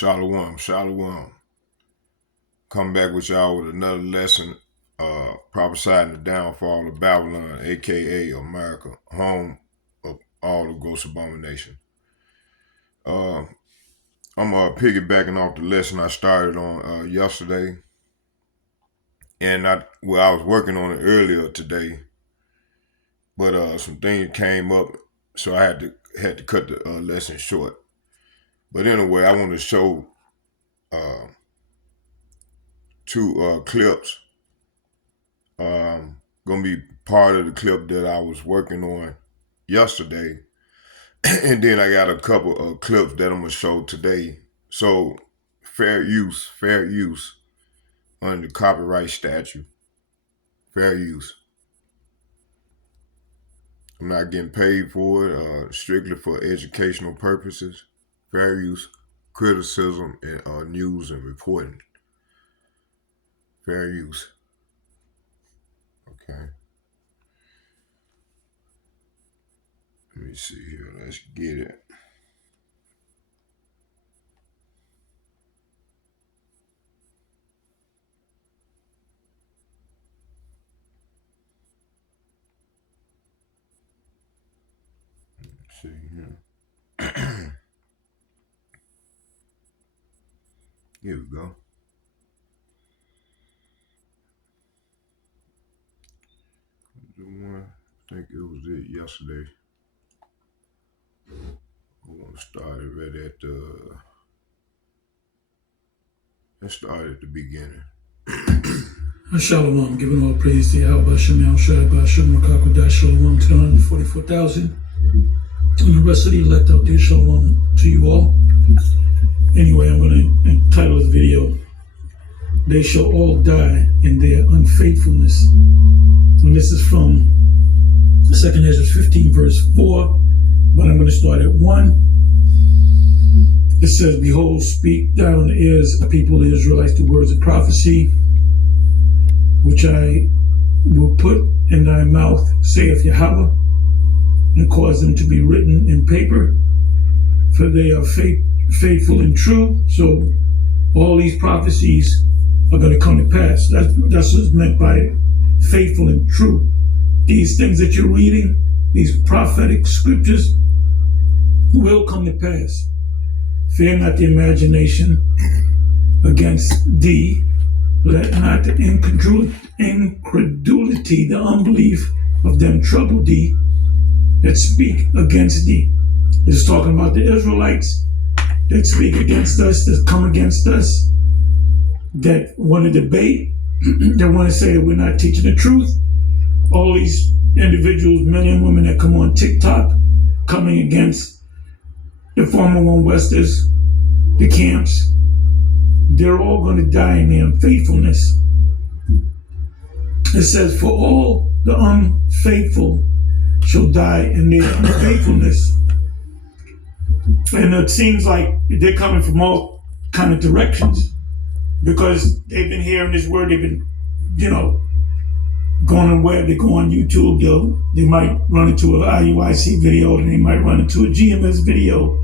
Shalom, shalom. Come back with y'all with another lesson, prophesying the downfall of Babylon, aka America, home of all the gross abomination. I'm piggybacking off the lesson I started on yesterday, and I was working on it earlier today, but some things came up, so I had to cut the lesson short. But anyway, I want to show uh, two clips. Gonna be part of the clip that I was working on yesterday, and then I got a couple of clips that I'm gonna show today. So fair use under the copyright statute, fair use. I'm not getting paid for it, strictly for educational purposes. Fair use, criticism, and news and reporting. Fair use. Okay. Let me see here. Let's get it. Let's see here. Here we go. The one, I think it was it yesterday. I want to start it right at let's start at the beginning. Shalom, giving all praise to Yahweh Shem Yahushua Ba'Shem Rakakodah. Shalom to the 144,000 and the rest of the elect out there. Shalom to you all. Anyway, I'm going to entitle this video, "They Shall All Die in Their Unfaithfulness." And this is from 2nd Ezra 15, verse 4, but I'm going to start at 1. It says, "Behold, speak thou in the ears of the people of the Israelites the words of prophecy, which I will put in thy mouth, saith Yahweh, and cause them to be written in paper, for they are faithful and true." So all these prophecies are going to come to pass. That's what's meant by faithful and true. These things that you're reading, these prophetic scriptures, will come to pass. Fear not the imagination against thee. Let not the incredulity, the unbelief of them trouble thee that speak against thee. It's talking about the Israelites that speak against us, that come against us, that want to debate, that want to say that we're not teaching the truth. All these individuals, men and women that come on TikTok, coming against the former One Westers, the camps, they're all going to die in their unfaithfulness. It says, "For all the unfaithful shall die in their unfaithfulness." And it seems like they're coming from all kind of directions, because they've been hearing this word. They've been, going on the web. They go on YouTube. They might run into an IUIC video, and they might run into a GMS video,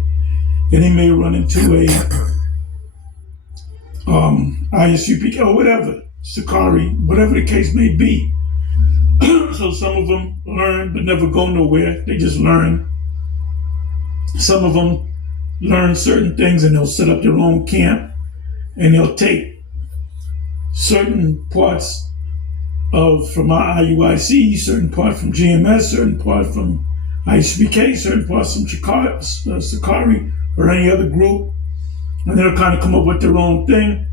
and they may run into a ISUP or whatever, Sakari, whatever the case may be. So some of them learn but never go nowhere. They just learn. Some of them learn certain things and they'll set up their own camp, and they'll take certain parts from our IUIC, certain part from GMS, certain part from ISBK, certain parts from Sakari or any other group, and they'll kind of come up with their own thing.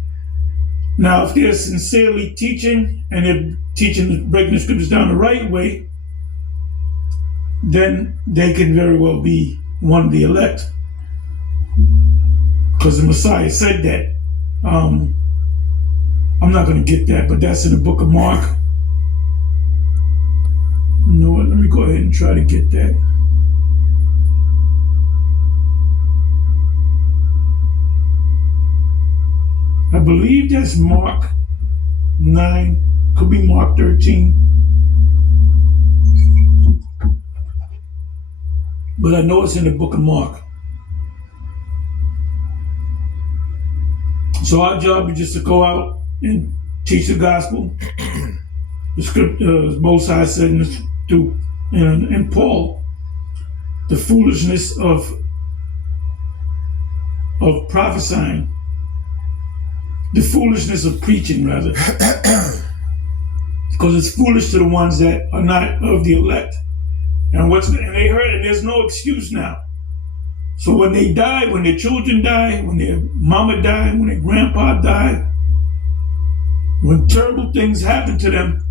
Now, if they're sincerely teaching and they're teaching, breaking the scriptures down the right way, then they can very well be one of the elect, because the Messiah said that. I'm not going to get that, but that's in the book of Mark. You know what? Let me go ahead and try to get that. I believe that's Mark 9, could be Mark 13. But I know it's in the book of Mark. So our job is just to go out and teach the gospel. The script, Most High said through in Paul, the foolishness of prophesying, the foolishness of preaching, rather, because it's foolish to the ones that are not of the elect. And they heard, and there's no excuse now. So when they die, when their children die, when their mama died, when their grandpa died, when terrible things happen to them,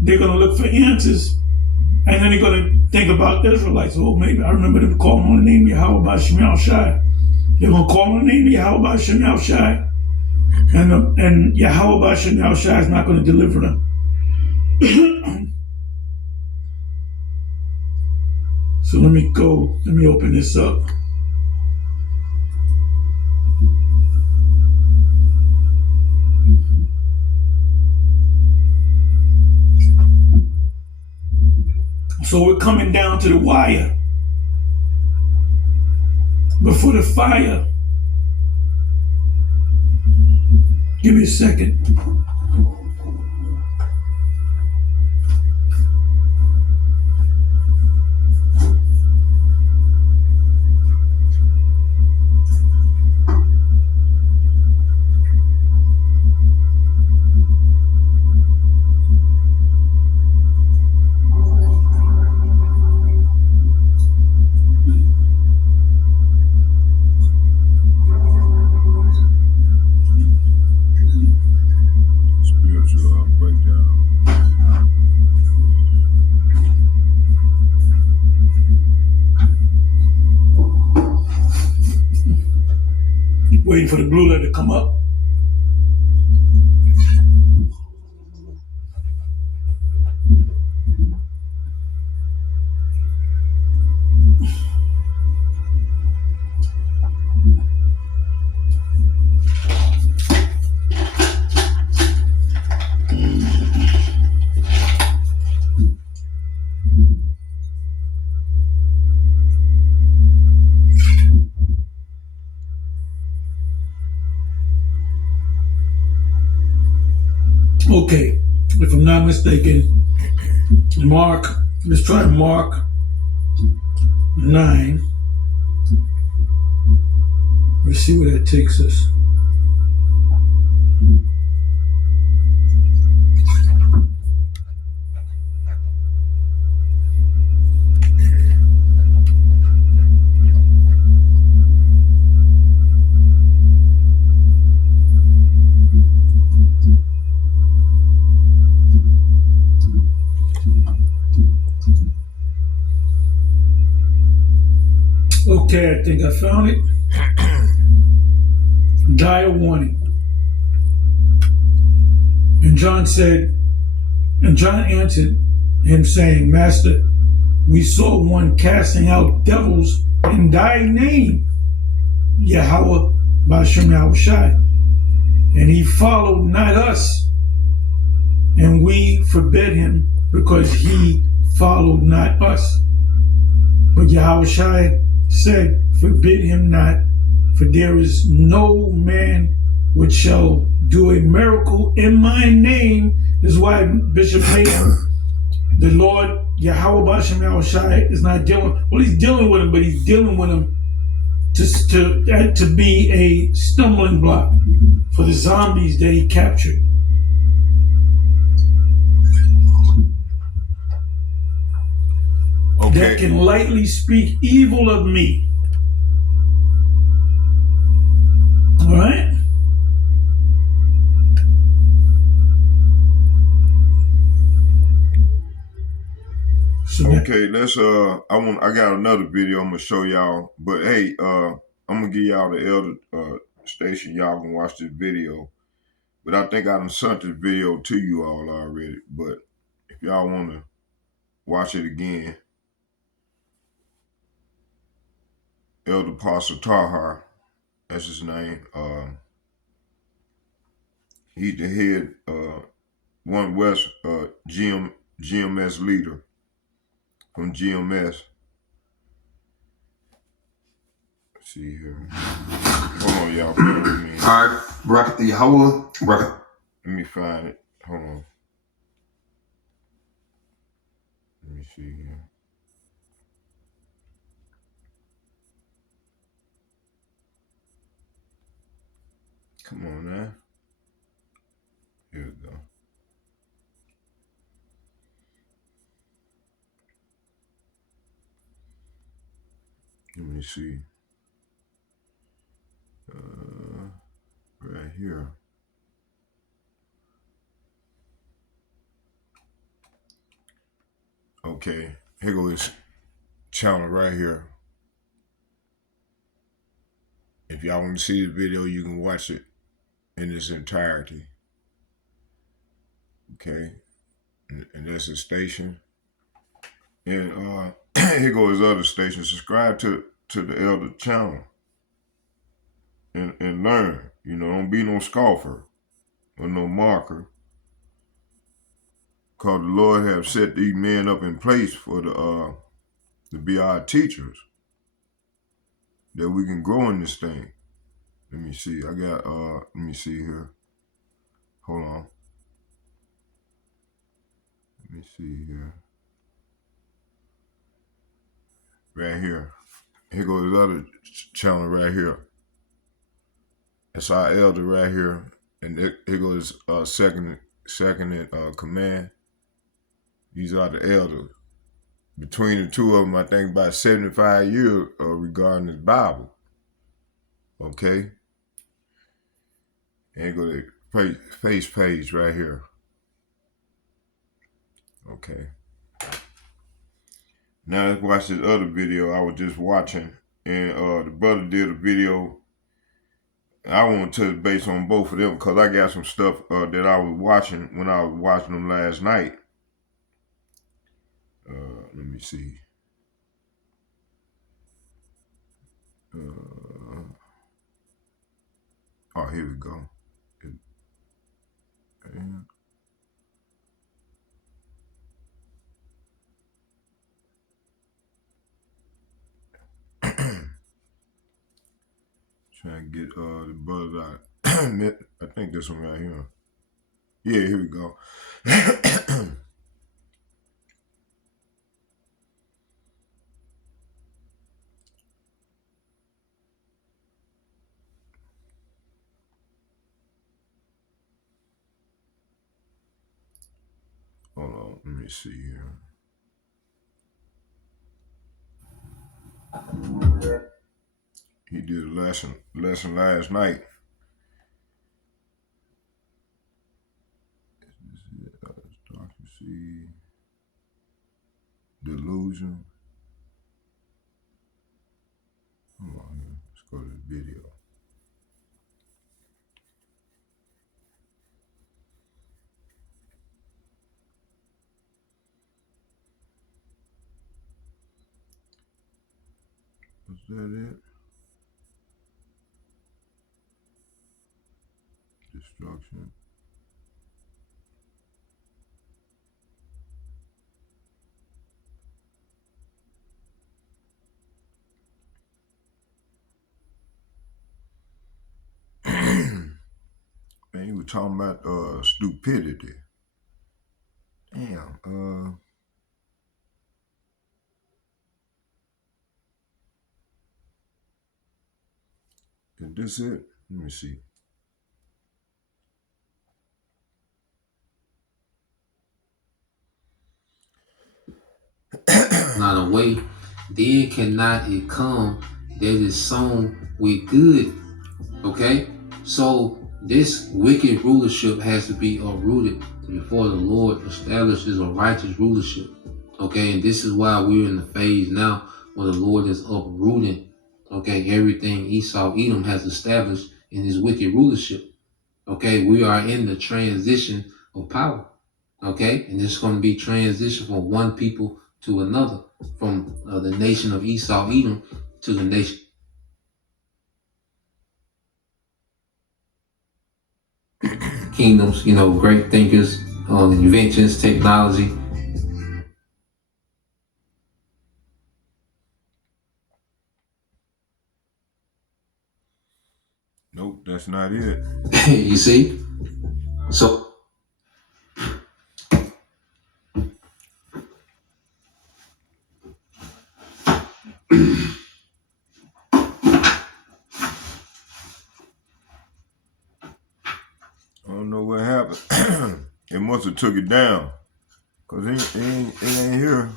they're going to look for answers. And then they're going to think about the Israelites. Oh, maybe I remember them calling on the name Yahweh by Shemal Shai. They're going to call on the name Yahweh by Shemal Shai. And Yahweh by Shemal Shai is not going to deliver them. So let me open this up. So we're coming down to the wire. But for the fire, give me a second. Spiritual breakdown. Waiting for the blue light to come up. Okay, if I'm not mistaken, let's try Mark 9. Let's see where that takes us. Okay, I think I found it. Dire warning. And John answered him saying, Master, we saw one casting out devils in thy name, Yahweh Bashem Yahushai. And he followed not us, and we forbid him because he followed not us. But Yahushai said, forbid him not, for there is no man which shall do a miracle in my name. This is why Bishop Hayden, the Lord Yahweh Bashem Yahushai is not he's dealing with him, but he's dealing with him to be a stumbling block for the zombies that he captured. Okay. That can lightly speak evil of me. All right? So okay, let's I got another video I'm gonna show y'all. But hey, I'm gonna give y'all the elder station. Y'all can watch this video. But I think I done sent this video to you all already. But if y'all wanna watch it again, Elder Pastor Tahar, that's his name. He's the head One West GMS leader from GMS. Let's see here. Hold on, y'all. Bear with me. All right. Bracket the Yahweh. Bracket. Let me find it. Hold on. Let me see here. Come on now. Here we go. Let me see. Right here. Okay. Here goes this channel right here. If y'all want to see the video, you can watch it in its entirety. Okay. And that's a station. And here goes his other station. Subscribe to the elder channel and learn. You know, don't be no scoffer or no marker. Cause the Lord have set these men up in place for to be our teachers. That we can grow in this thing. Let me see. I got let me see here. Hold on. Let me see here. Right here. Here goes his other channel right here. That's our elder right here. And here goes second in command. These are the elders. Between the two of them, I think about 75 years regarding this Bible. Okay? And go to face page right here. Okay. Now let's watch this other video I was just watching. And the brother did a video. I want to touch base on both of them because I got some stuff that I was watching when I was watching them last night. Let me see. Oh, here we go. Trying to get the brother out. I think this one right here. Yeah, here we go. Hold on, let me see here. He did a lesson last night. See, delusion. Hold on here. Let's go to the video. Was that it? Destruction. Man, you were talking about stupidity. Damn. Is this it? Let me see. Not away, then cannot it come that is sown with good. Okay? So this wicked rulership has to be uprooted before the Lord establishes a righteous rulership. Okay, and this is why we're in the phase now where the Lord is uprooting, okay, everything Esau Edom has established in his wicked rulership. Okay, we are in the transition of power. Okay, and it's going to be transition from one people to another, from the nation of Esau Edom to the nation kingdoms, great thinkers, inventions, technology. Nope, that That's not it. You see? So I don't know what happened. It must have took it down. Cause it ain't here.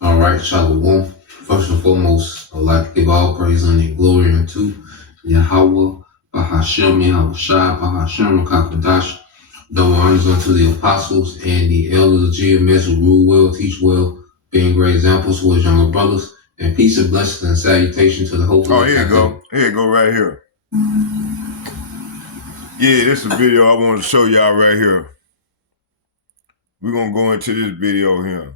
all right, Shalom. First and foremost, I'd like to give all praise and glory unto Yahweh, Bahashem, Yahweh Shai, Bahashem, Kakadash. Double honors unto the apostles and the elders of GMS who rule well, teach well, being great examples for his younger brothers. And peace and blessings and salutation to the hopeful. Oh, here you go. Here you go right here. Yeah, this is a video I wanted to show y'all right here. We're going to go into this video here.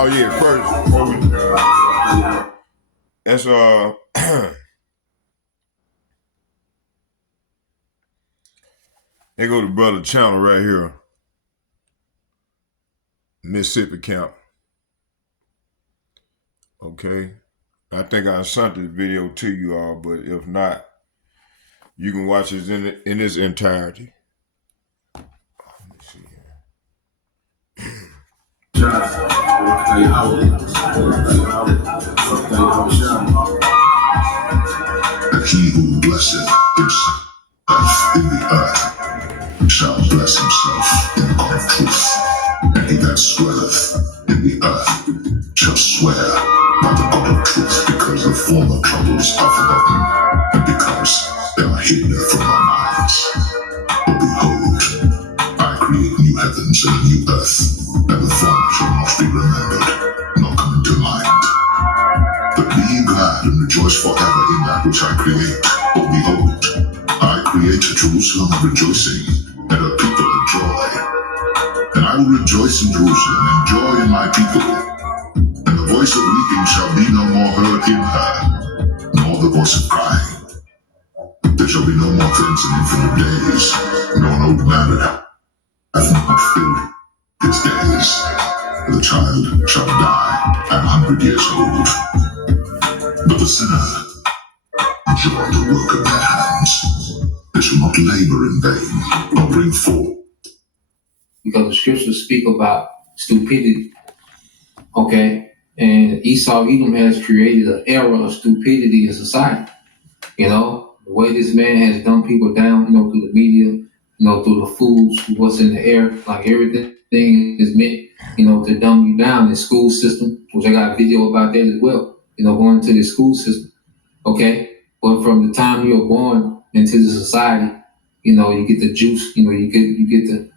Oh yeah, first that's they go to brother channel right here, Mississippi Camp. Okay, I think I sent this video to you all, but if not, you can watch it in its entirety. Let me see And he who blesseth himself in the earth shall bless himself in the God of truth. And he that sweareth in the earth shall swear by the God of truth, because the former troubles are forgotten, and because they are hidden from our minds. But behold, I create new heavens and a new earth, and the former shall not be remembered, nor come into mind. But be ye glad and rejoice forever in that which I create. For behold, I create Jerusalem rejoicing, and her people in joy. And I will rejoice in Jerusalem, and joy in my people. And the voice of weeping shall be no more heard in her, nor the voice of crying. There shall be no more thence in infinite days, nor an old man that hath not filled his days. The child shall die 100 years old. But the sinner enjoy the work of their hands. They shall not labor in vain, nor bring forth. Because the scriptures speak about stupidity. Okay? And Esau Edom has created an era of stupidity in society. You know, the way this man has dumbed people down, through the media, through the foods, what's in the air, like everything is meant, to dumb you down. The school system, which I got a video about that as well, going to the school system. Okay? But from the time you're born into the society, you get the juice, you get the,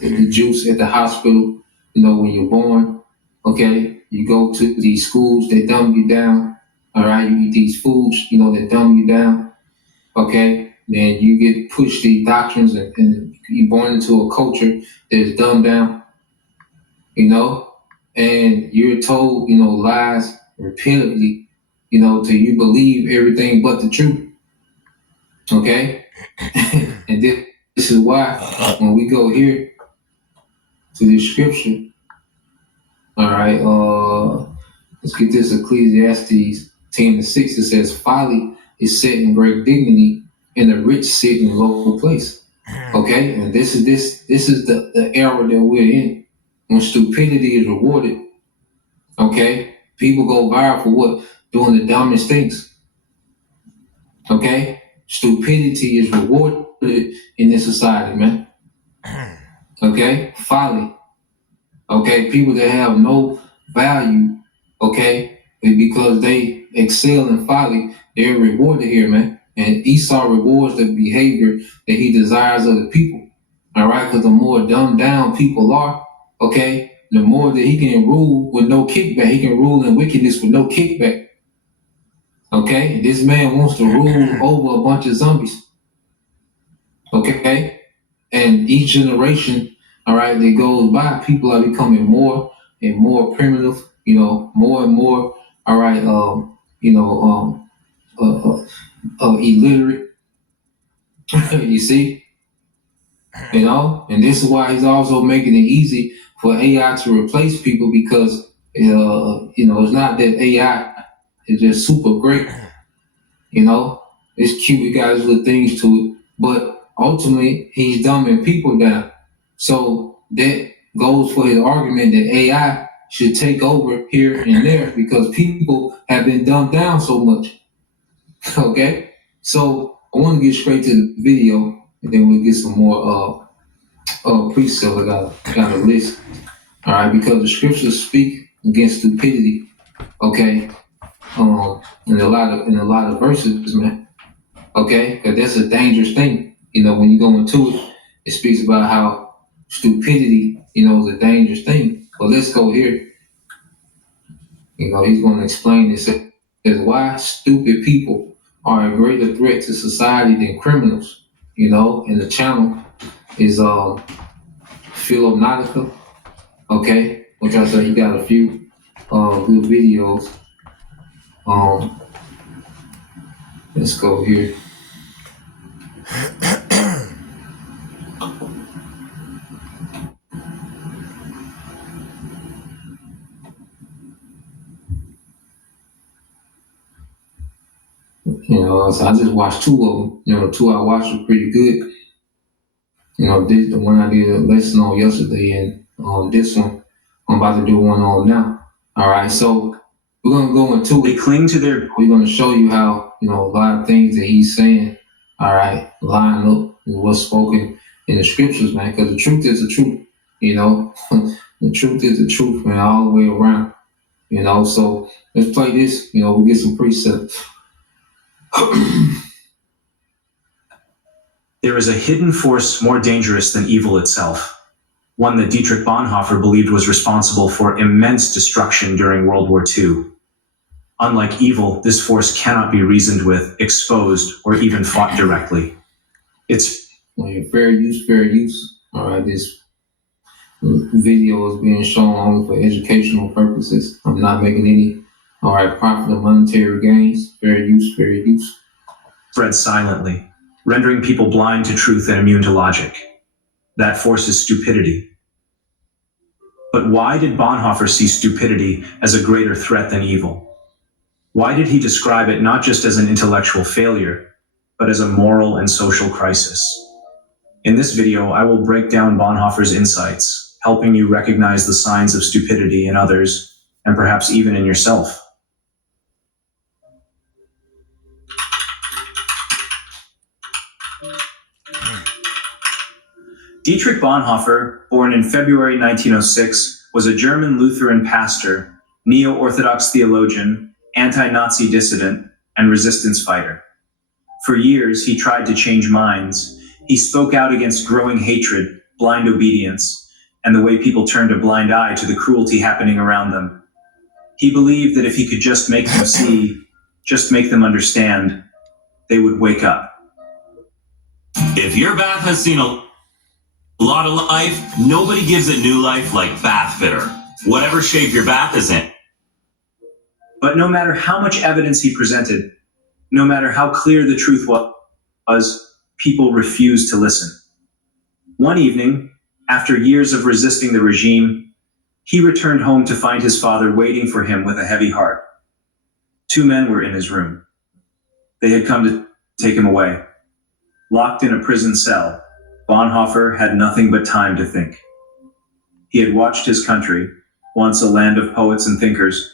the juice at the hospital, when you're born. Okay? You go to these schools, they dumb you down. All right? You eat these foods, that dumb you down. Okay? Then you get pushed these doctrines and you're born into a culture that's dumbed down, and you're told, lies repeatedly, till you believe everything but the truth. Okay? And this is why when we go here to this scripture, all right, let's get this Ecclesiastes 10:6. It says, folly is set in great dignity, and the rich sit in low place. Okay? And this is the era that we're in, when stupidity is rewarded. Okay? People go viral for what? Doing the dumbest things. Okay? Stupidity is rewarded in this society, man. Okay? Folly. Okay? People that have no value, okay? And because they excel in folly, they're rewarded here, man. And Esau rewards the behavior that he desires of the people. All right? Because the more dumbed down people are, okay, the more that he can rule with no kickback. He can rule in wickedness with no kickback. Okay? This man wants to rule over a bunch of zombies. Okay? And each generation, all right, that goes by, people are becoming more and more primitive, more and more, all right, illiterate. You see? And this is why he's also making it easy for AI to replace people because, it's not that AI is just super great. It's cute. It got his little things to it, but ultimately he's dumbing people down. So that goes for his argument that AI should take over here and there because people have been dumbed down so much. Okay, so I want to get straight to the video, and then we'll get some more precepts. I got a list. All right, because the scriptures speak against stupidity. Okay, in a lot of verses, man. Okay, because that's a dangerous thing. When you go into it, it speaks about how stupidity, is a dangerous thing. But let's go here. He's going to explain this as why stupid people are a greater threat to society than criminals. And the channel is Philonautica. Okay, which I said he got a few good videos. Let's go here. So I just watched two of them. The two I watched were pretty good. The one I did a lesson on yesterday, and this one I'm about to do one on now. All right, so we're gonna go into They cling to their. We're gonna show you how a lot of things that he's saying. All right, line up with what's spoken in the scriptures, man. Because the truth is the truth. The truth is the truth, man, all the way around. So let's play this. We'll get some precepts. There is a hidden force more dangerous than evil itself, one that Dietrich Bonhoeffer believed was responsible for immense destruction during World War II. Unlike evil, this force cannot be reasoned with, exposed, or even fought directly. It's fair use. All right, this video is being shown only for educational purposes. I'm not making any profit or monetary gains. Fair use. spread silently, rendering people blind to truth and immune to logic. That force is stupidity. But why did Bonhoeffer see stupidity as a greater threat than evil? Why did he describe it not just as an intellectual failure, but as a moral and social crisis? In this video, I will break down Bonhoeffer's insights, helping you recognize the signs of stupidity in others, and perhaps even in yourself. Dietrich Bonhoeffer, born in February 1906, was a German Lutheran pastor, neo-Orthodox theologian, anti-Nazi dissident, and resistance fighter. For years, he tried to change minds. He spoke out against growing hatred, blind obedience, and the way people turned a blind eye to the cruelty happening around them. He believed that if he could just make them see, just make them understand, they would wake up. If your bath has seen a lot of life, nobody gives it new life like bath fitter, whatever shape your bath is in. But no matter how much evidence he presented, no matter how clear the truth was, people refused to listen. One evening, after years of resisting the regime, he returned home to find his father waiting for him with a heavy heart. Two men were in his room. They had come to take him away. Locked in a prison cell, Bonhoeffer had nothing but time to think. He had watched his country, once a land of poets and thinkers,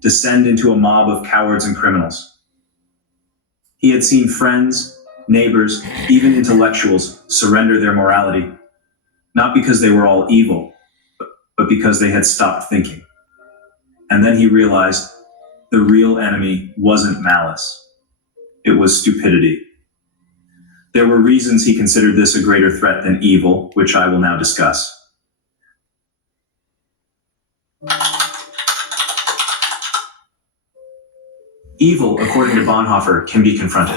descend into a mob of cowards and criminals. He had seen friends, neighbors, even intellectuals surrender their morality, not because they were all evil, but because they had stopped thinking. And then he realized the real enemy wasn't malice. It was stupidity. There were reasons he considered this a greater threat than evil, which I will now discuss. Evil, according to Bonhoeffer, can be confronted.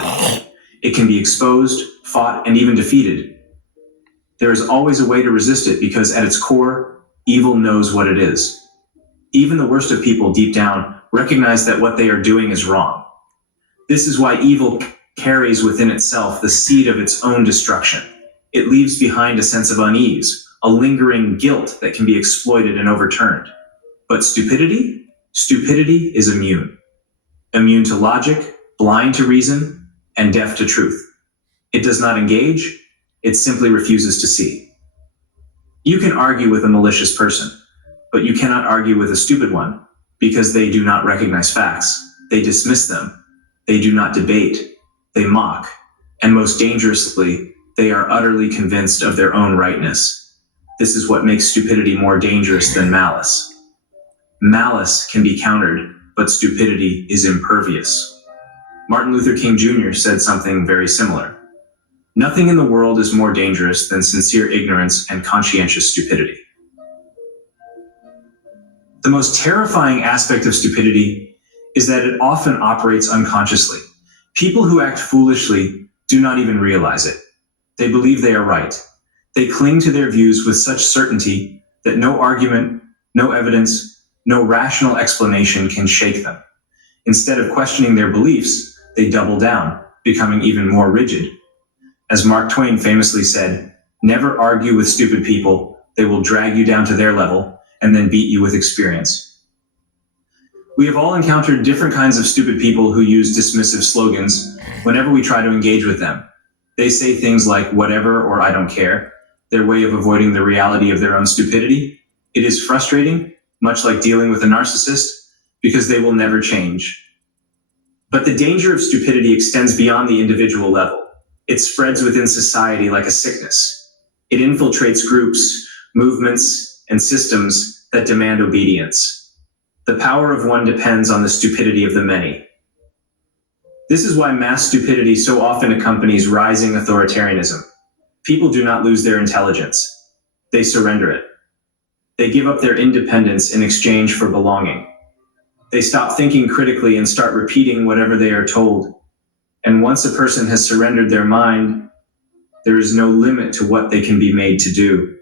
It can be exposed, fought, and even defeated. There is always a way to resist it because at its core, evil knows what it is. Even the worst of people deep down recognize that what they are doing is wrong. This is why evil carries within itself the seed of its own destruction. It leaves behind a sense of unease, a lingering guilt that can be exploited and overturned. But stupidity? Stupidity is immune. Immune to logic, blind to reason, and deaf to truth. It does not engage, it simply refuses to see. You can argue with a malicious person, but you cannot argue with a stupid one, because they do not recognize facts. They dismiss them. They do not debate. They mock. And most dangerously, they are utterly convinced of their own rightness. This is what makes stupidity more dangerous than malice. Malice can be countered, but stupidity is impervious. Martin Luther King Jr. said something very similar. Nothing in the world is more dangerous than sincere ignorance and conscientious stupidity. The most terrifying aspect of stupidity is that it often operates unconsciously. People who act foolishly do not even realize it. They believe they are right. They cling to their views with such certainty that no argument, no evidence, no rational explanation can shake them. Instead of questioning their beliefs, they double down, becoming even more rigid. As Mark Twain famously said, "Never argue with stupid people. They will drag you down to their level and then beat you with experience." We have all encountered different kinds of stupid people who use dismissive slogans whenever we try to engage with them. They say things like "whatever" or "I don't care," their way of avoiding the reality of their own stupidity. It is frustrating, much like dealing with a narcissist, because they will never change. But the danger of stupidity extends beyond the individual level. It spreads within society like a sickness. It infiltrates groups, movements, and systems that demand obedience. The power of one depends on the stupidity of the many. This is why mass stupidity so often accompanies rising authoritarianism. People do not lose their intelligence. They surrender it. They give up their independence in exchange for belonging. They stop thinking critically and start repeating whatever they are told. And once a person has surrendered their mind, there is no limit to what they can be made to do.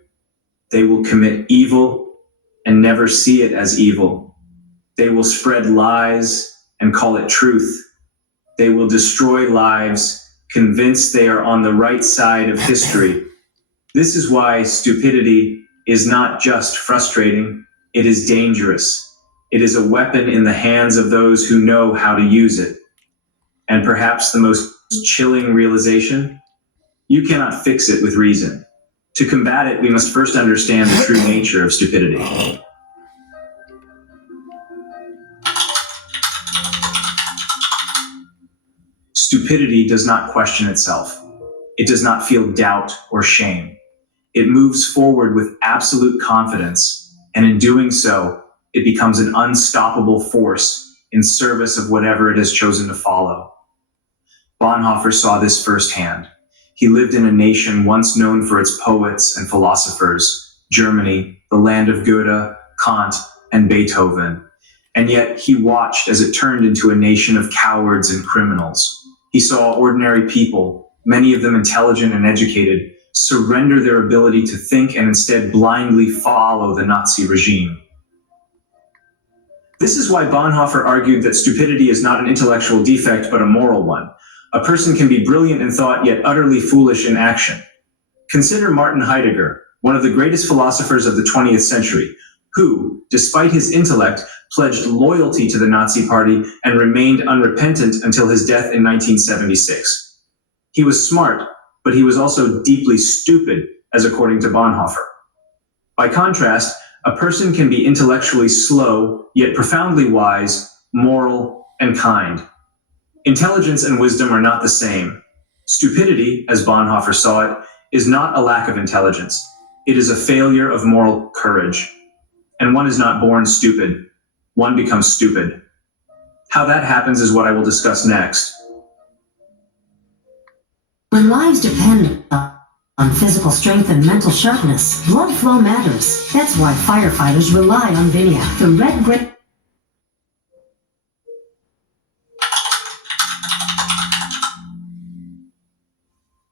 They will commit evil and never see it as evil. They will spread lies and call it truth. They will destroy lives, convinced they are on the right side of history. This is why stupidity is not just frustrating, it is dangerous. It is a weapon in the hands of those who know how to use it. And perhaps the most chilling realization, you cannot fix it with reason. To combat it, we must first understand the true nature of stupidity. Stupidity does not question itself. It does not feel doubt or shame. It moves forward with absolute confidence, and in doing so, it becomes an unstoppable force in service of whatever it has chosen to follow. Bonhoeffer saw this firsthand. He lived in a nation once known for its poets and philosophers, Germany, the land of Goethe, Kant, and Beethoven. And yet he watched as it turned into a nation of cowards and criminals. He saw ordinary people, many of them intelligent and educated, surrender their ability to think and instead blindly follow the Nazi regime. This is why Bonhoeffer argued that stupidity is not an intellectual defect but a moral one. A person can be brilliant in thought yet utterly foolish in action. Consider Martin Heidegger, one of the greatest philosophers of the 20th century, who, despite his intellect, pledged loyalty to the Nazi Party and remained unrepentant until his death in 1976. He was smart, but he was also deeply stupid, as according to Bonhoeffer. By contrast, a person can be intellectually slow, yet profoundly wise, moral, and kind. Intelligence and wisdom are not the same. Stupidity, as Bonhoeffer saw it, is not a lack of intelligence. It is a failure of moral courage. And one is not born stupid. One becomes stupid. How that happens is what I will discuss next. When lives depend on physical strength and mental sharpness, blood flow matters. That's why firefighters rely on Viniac, the red grape.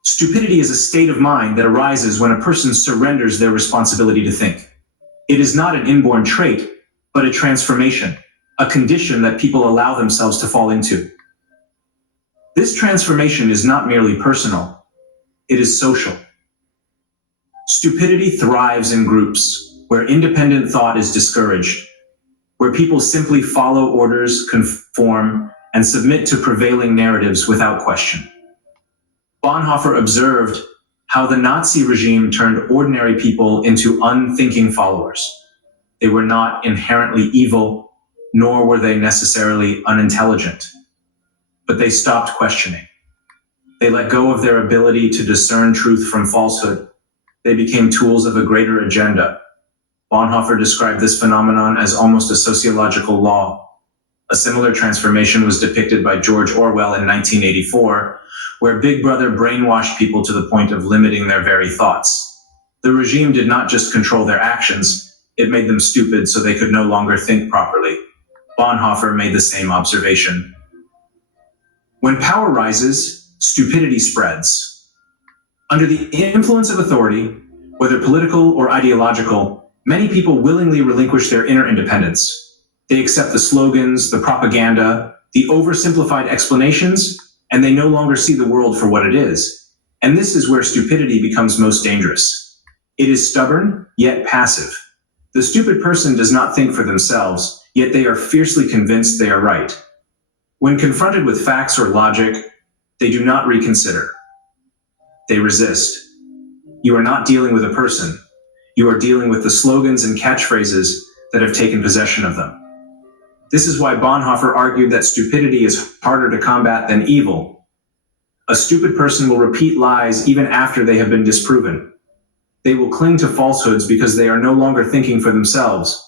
Stupidity is a state of mind that arises when a person surrenders their responsibility to think. It is not an inborn trait, but a transformation, a condition that people allow themselves to fall into. This transformation is not merely personal, it is social. Stupidity thrives in groups where independent thought is discouraged, where people simply follow orders, conform, and submit to prevailing narratives without question. Bonhoeffer observed how the Nazi regime turned ordinary people into unthinking followers. They were not inherently evil, nor were they necessarily unintelligent. But they stopped questioning. They let go of their ability to discern truth from falsehood. They became tools of a greater agenda. Bonhoeffer described this phenomenon as almost a sociological law. A similar transformation was depicted by George Orwell in 1984, where Big Brother brainwashed people to the point of limiting their very thoughts. The regime did not just control their actions, it made them stupid so they could no longer think properly. Bonhoeffer made the same observation. When power rises, stupidity spreads. Under the influence of authority, whether political or ideological, many people willingly relinquish their inner independence. They accept the slogans, the propaganda, the oversimplified explanations, and they no longer see the world for what it is. And this is where stupidity becomes most dangerous. It is stubborn, yet passive. The stupid person does not think for themselves, yet they are fiercely convinced they are right. When confronted with facts or logic, they do not reconsider. They resist. You are not dealing with a person. You are dealing with the slogans and catchphrases that have taken possession of them. This is why Bonhoeffer argued that stupidity is harder to combat than evil. A stupid person will repeat lies even after they have been disproven. They will cling to falsehoods because they are no longer thinking for themselves.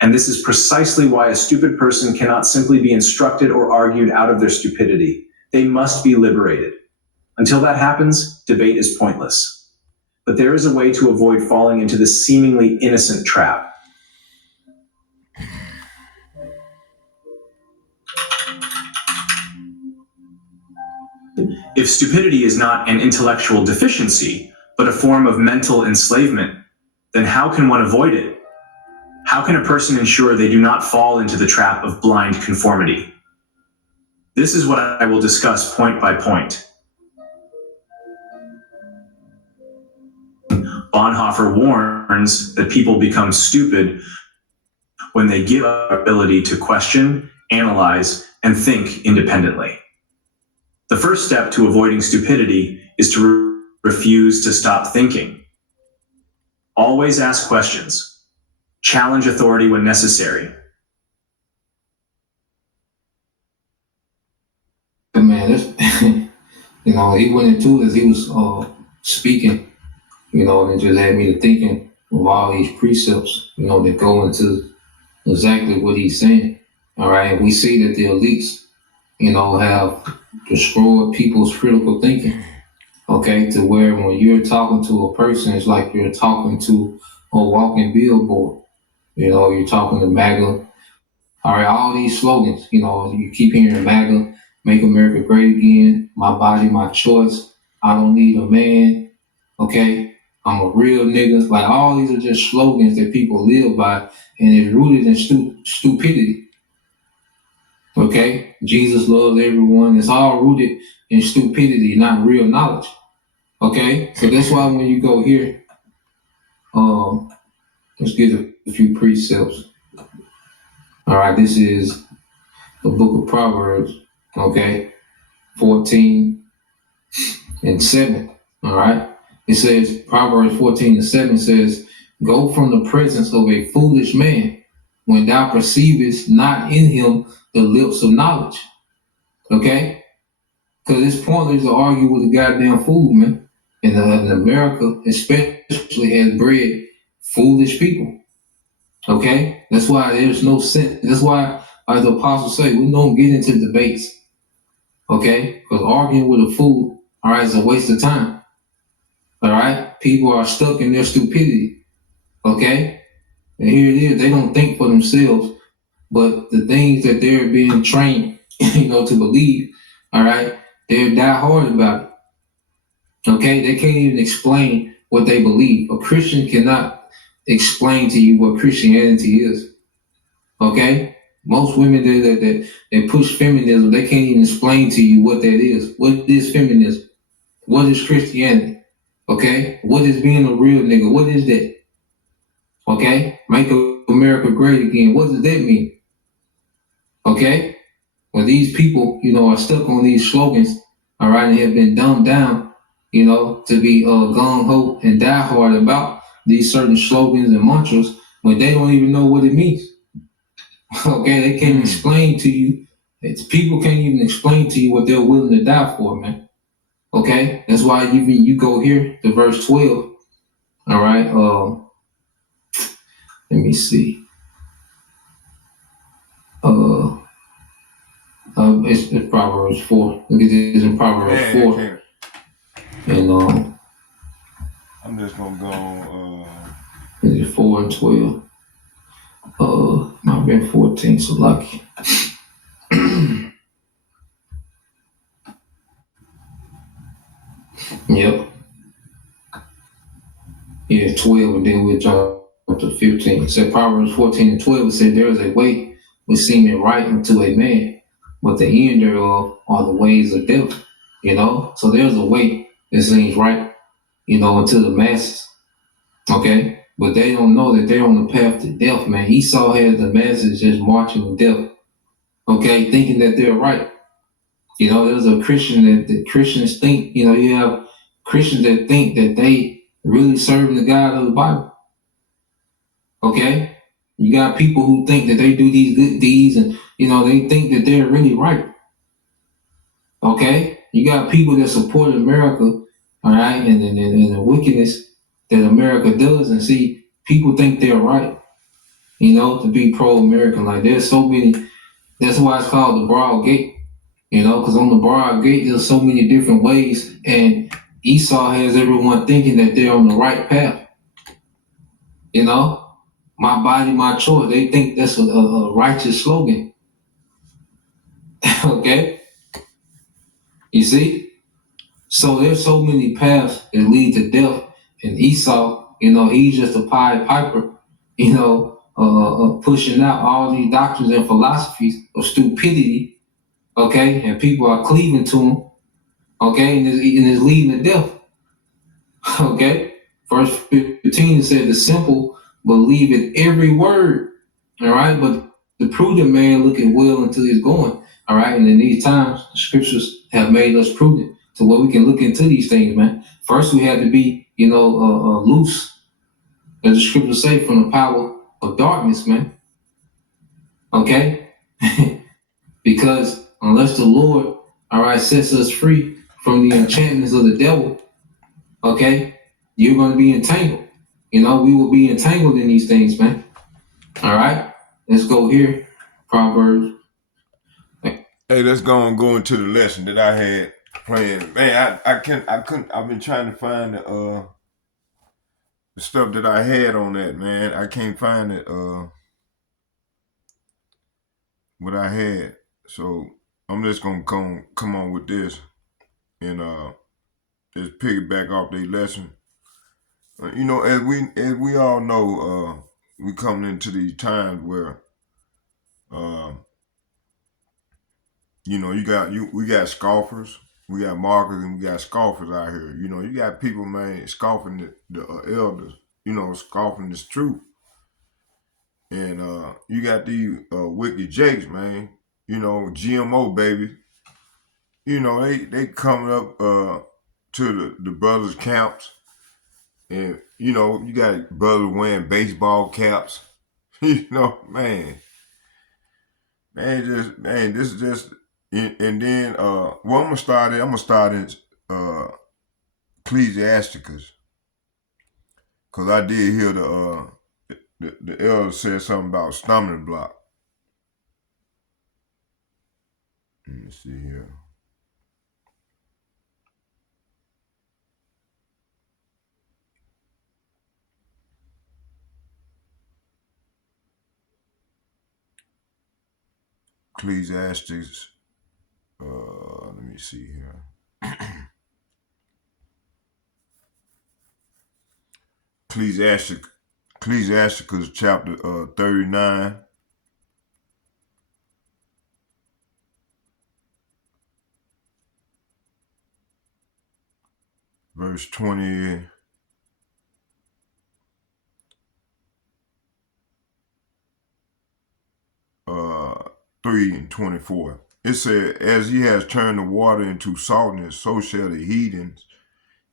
And this is precisely why a stupid person cannot simply be instructed or argued out of their stupidity. They must be liberated. Until that happens, debate is pointless. But there is a way to avoid falling into this seemingly innocent trap. If stupidity is not an intellectual deficiency, but a form of mental enslavement, then how can one avoid it? How can a person ensure they do not fall into the trap of blind conformity? This is what I will discuss point by point. Bonhoeffer warns that people become stupid when they give up their ability to question, analyze, and think independently. The first step to avoiding stupidity is to refuse to stop thinking. Always ask questions. Challenge authority when necessary. Man, this, he went into it as he was speaking, and it just had me to thinking of all these precepts, that go into exactly what he's saying. All right, and we see that the elites, have destroyed people's critical thinking. Okay, to where when you're talking to a person, it's like you're talking to a walking billboard. You're talking to MAGA. All right, all these slogans, you keep hearing MAGA, make America great again, my body, my choice, I don't need a man, okay, I'm a real nigga. Like all these are just slogans that people live by, and it's rooted in stupidity. Okay, Jesus loves everyone. It's all rooted in stupidity, not real knowledge. Okay, so that's why when you go here, let's get a few precepts. All right, this is the book of Proverbs, okay, 14 and 7. All right, it says, Proverbs 14 and 7 says, go from the presence of a foolish man when thou perceivest not in him the lips of knowledge. Okay, because it's pointless to argue with a goddamn fool, man. And America especially has bred foolish people. Okay, that's why there's no sense. That's why, like the apostles say, we don't get into debates. Okay, because arguing with a fool, all right, is a waste of time. All right, people are stuck in their stupidity. Okay, and here it is. They don't think for themselves, but the things that they're being trained, to believe, all right, they're die hard about it. Okay, they can't even explain what they believe. A Christian cannot explain to you what Christianity is. Okay, most women that push feminism, they can't even explain to you what that is. What is feminism? What is Christianity? Okay? What is being a real nigga? What is that? Okay? Make America great again. What does that mean? Okay? Well, these people, are stuck on these slogans, all right, and have been dumbed down, to be gung-ho and die hard about these certain slogans and mantras when they don't even know what it means. Okay? They can't explain to you. People can't even explain to you what they're willing to die for, man. Okay? That's why you go here to verse 12, all right? Let me see. It's Proverbs 4. Look at this in Proverbs 4. And I'm just gonna go on. Is it 4 and 12? Might have been 14, so lucky. Yep. Yeah, 12, and then we'll jump up to 15. It said Proverbs 14 and 12, it said, there is a way which seemeth right unto a man, but the end thereof are the ways of death. So there's a way that seems right, unto the masses. Okay? But they don't know that they're on the path to death, man. Esau has the masses just marching to death. Okay? Thinking that they're right. There's a Christian that Christians think, you have Christians that think that they really serving the God of the Bible. Okay? You got people who think that they do these good deeds and, they think that they're really right. Okay? You got people that support America, all right, and the wickedness that America does, and see, people think they're right, to be pro-American. Like, there's so many, that's why it's called the Broad Gate. Because on the broad gate, there's so many different ways, and Esau has everyone thinking that they're on the right path. My body, my choice. They think that's a righteous slogan. Okay? You see? So there's so many paths that lead to death, and Esau, he's just a Pied Piper, pushing out all these doctrines and philosophies of stupidity, okay? And people are cleaving to him, okay? And it's leading to death. Okay? Verse 15 said the simple believe in every word. All right, but the prudent man looketh well until he's going. All right, and in these times, the scriptures have made us prudent to where we can look into these things, man. First, we had to be, loose, as the scriptures say, from the power of darkness, man. Okay? Because unless the Lord, all right, sets us free from the enchantments of the devil, okay, you're going to be entangled. We will be entangled in these things, man. All right, let's go here. Proverbs. Hey, let's go into the lesson that I had planned. Man, I couldn't. I've been trying to find the stuff that I had on that, man. I can't find it. What I had. So I'm just gonna come on with this and just piggyback off the lesson. As we all know, we coming into these times where uh, we got scoffers, we got mockers, and we got scoffers out here. You got people, man, scoffing the elders, scoffing this truth. And you got these wicked jakes, man, GMO baby. They coming up to the brothers' camps. And, you got brothers wearing baseball caps. Man. This is just, and then, I'm going to start in Ecclesiasticus. Because I did hear the elder said something about stumbling block. Let me see here. Ecclesiastes, let me see here. Ecclesiasticus chapter 39. verse 20. 3 and 24. It said, as he has turned the water into saltness, so shall the heathens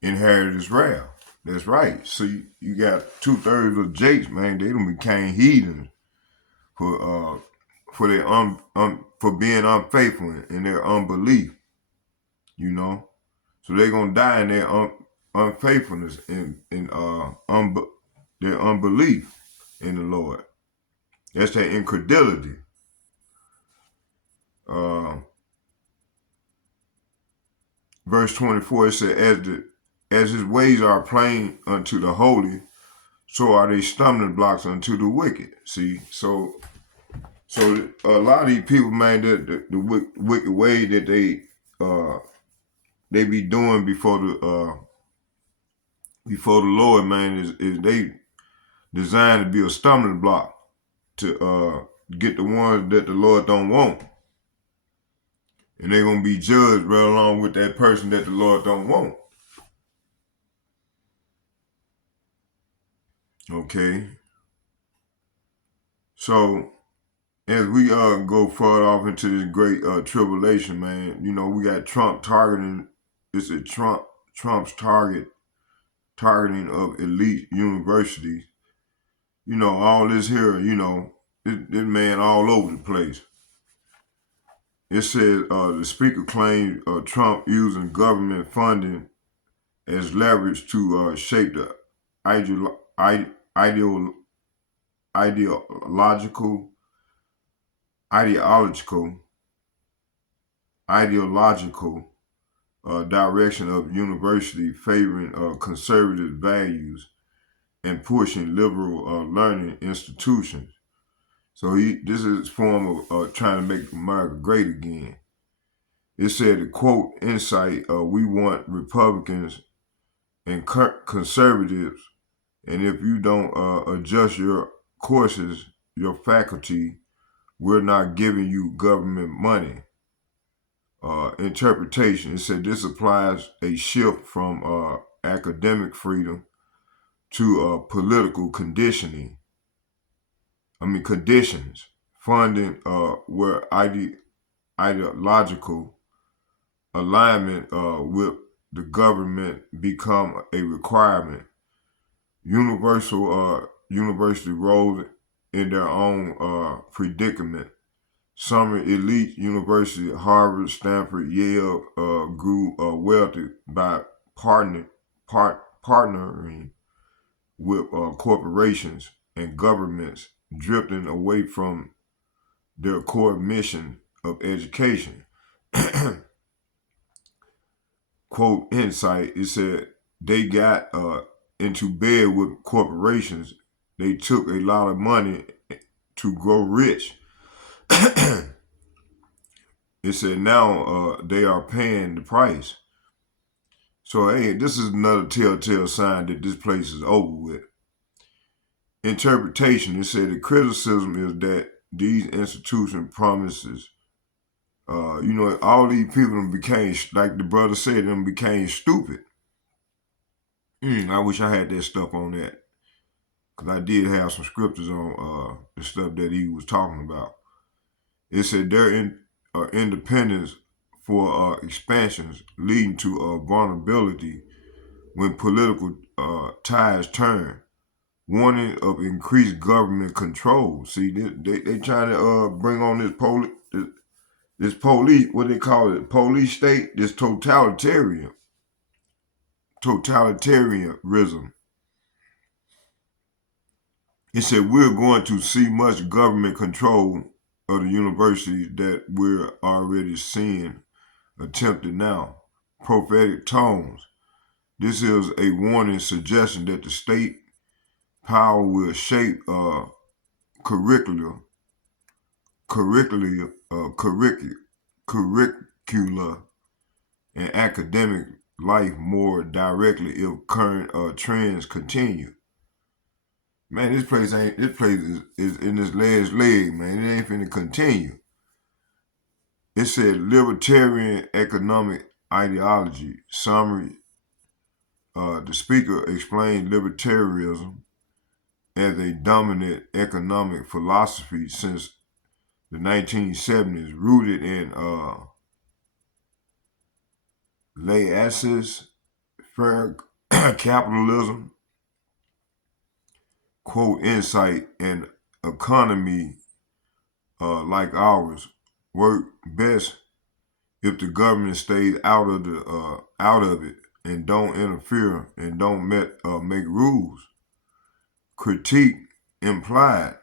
inherit his wrath. That's right. So you got 2/3 of Jakes, man, they done became heathens for their for being unfaithful in their unbelief, you know. So they're gonna die in their unfaithfulness and their unbelief in the Lord. That's their incredulity. Verse 24, it said, as his ways are plain unto the holy, so are they stumbling blocks unto the wicked. See, so a lot of these people, man, the wicked way that they be doing before the Lord, man, is they designed to be a stumbling block to get the ones that the Lord don't want. And they're gonna be judged right along with that person that the Lord don't want. Okay. So as we go further off into this great tribulation, man, you know, we got Trump targeting. It's a Trump's targeting of elite universities. You know, all this here, you know, this man all over the place. It says the speaker claimed Trump using government funding as leverage to shape the ideological direction of university, favoring conservative values and pushing liberal learning institutions. So this is a form of trying to make America great again. It said, to quote Insight, we want Republicans and conservatives, and if you don't adjust your courses, your faculty, we're not giving you government money. Interpretation. It said this applies a shift from academic freedom to political conditions. Funding where ideological alignment with the government become a requirement. University roles in their own predicament. Some elite universities, Harvard, Stanford, Yale, grew wealthy by partnering with corporations and governments, drifting away from their core mission of education. Quote Insight, it said they got into bed with corporations. They took a lot of money to grow rich. It said now they are paying the price. So, hey, this is another telltale sign that this place is over with. Interpretation, it said the criticism is that these institution promises, you know, all these people became, like the brother said, them became stupid. I wish I had that stuff on that. Because I did have some scriptures on the stuff that he was talking about. It said their independence for expansions leading to vulnerability when political ties turn. Warning of increased government control. See, they trying to bring on this police, what they call it, police state, this totalitarianism. It said we're going to see much government control of the universities that we're already seeing attempted now. Prophetic tones. This is a warning suggestion that the state power will shape curricula and academic life more directly if current trends continue. Man, this place is in its last leg, man. It ain't finna continue. It said libertarian economic ideology summary. The speaker explained libertarianism as a dominant economic philosophy since the 1970s, rooted in laissez-faire capitalism, quote, insight and economy like ours work best if the government stays out of it and don't interfere and don't make rules. Critique implied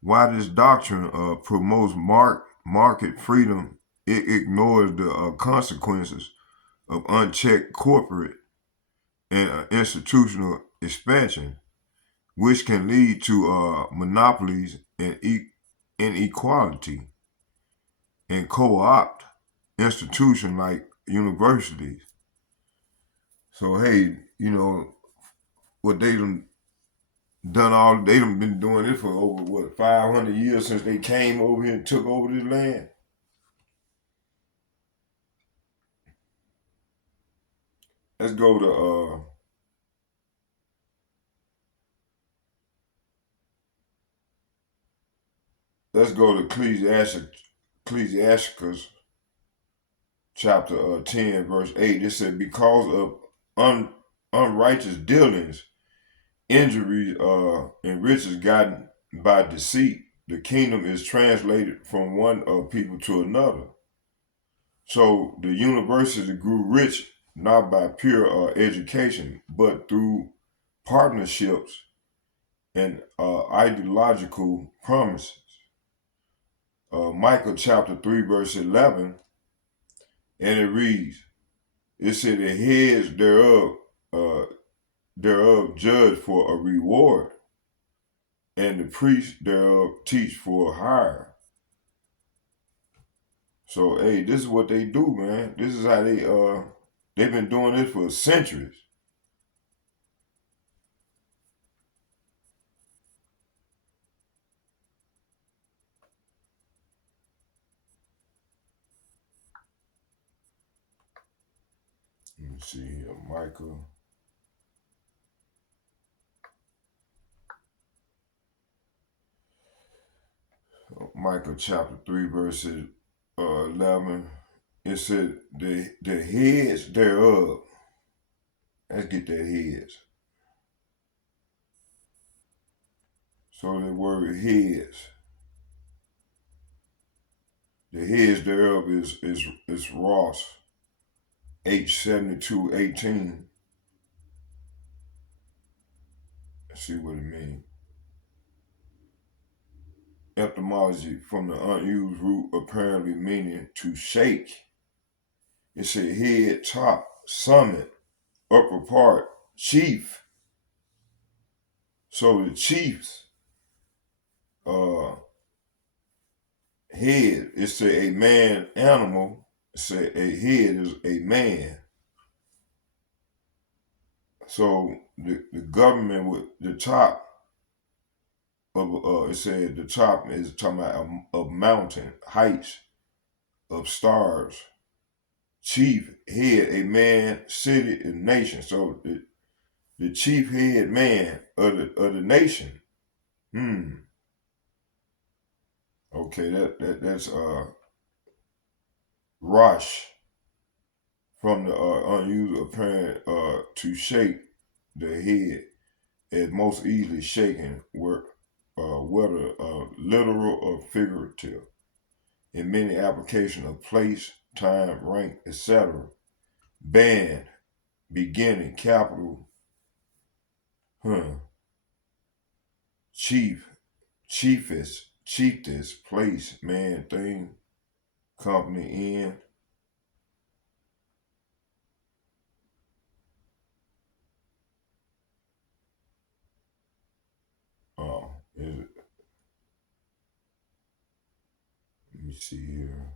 why this doctrine promotes market freedom. It ignores the consequences of unchecked corporate and institutional expansion, which can lead to monopolies and inequality, and co-opt institutions like universities. So hey, what they done been doing it for over 500 years since they came over here and took over this land. Let's go to Ecclesiasticus chapter 10 verse 8. It said, because of unrighteous dealings, injuries, and riches gotten by deceit, the kingdom is translated from one people to another. So the university grew rich not by pure education, but through partnerships and ideological promises. Micah chapter 3 verse 11, and it reads, it said the heads thereof judge for a reward, and the priests thereof teach for a hire. So hey, this is what they do, man. This is how they've been doing this for centuries. Let me see here, Micah chapter 3 verses 11. It said the heads thereof. Let's get that heads. So the word heads. The heads thereof is Ross H7218. Let's see what it means. Etymology from the unused root apparently meaning to shake. It said head, top, summit, upper part, chief. So the chief's head, it said a man animal, it said a head is a man. So the government with the top of it said the top is talking about of mountain heights of stars. Chief head, a man, city, and nation. So the chief head man of the nation. Okay, that's Rosh from the unused apparent to shake the head as most easily shaken, whether literal or figurative, in many applications of place, time, rank, etc. Band, beginning, capital, chief, chiefest, place, man, thing, company, end. Is it? Let me see here.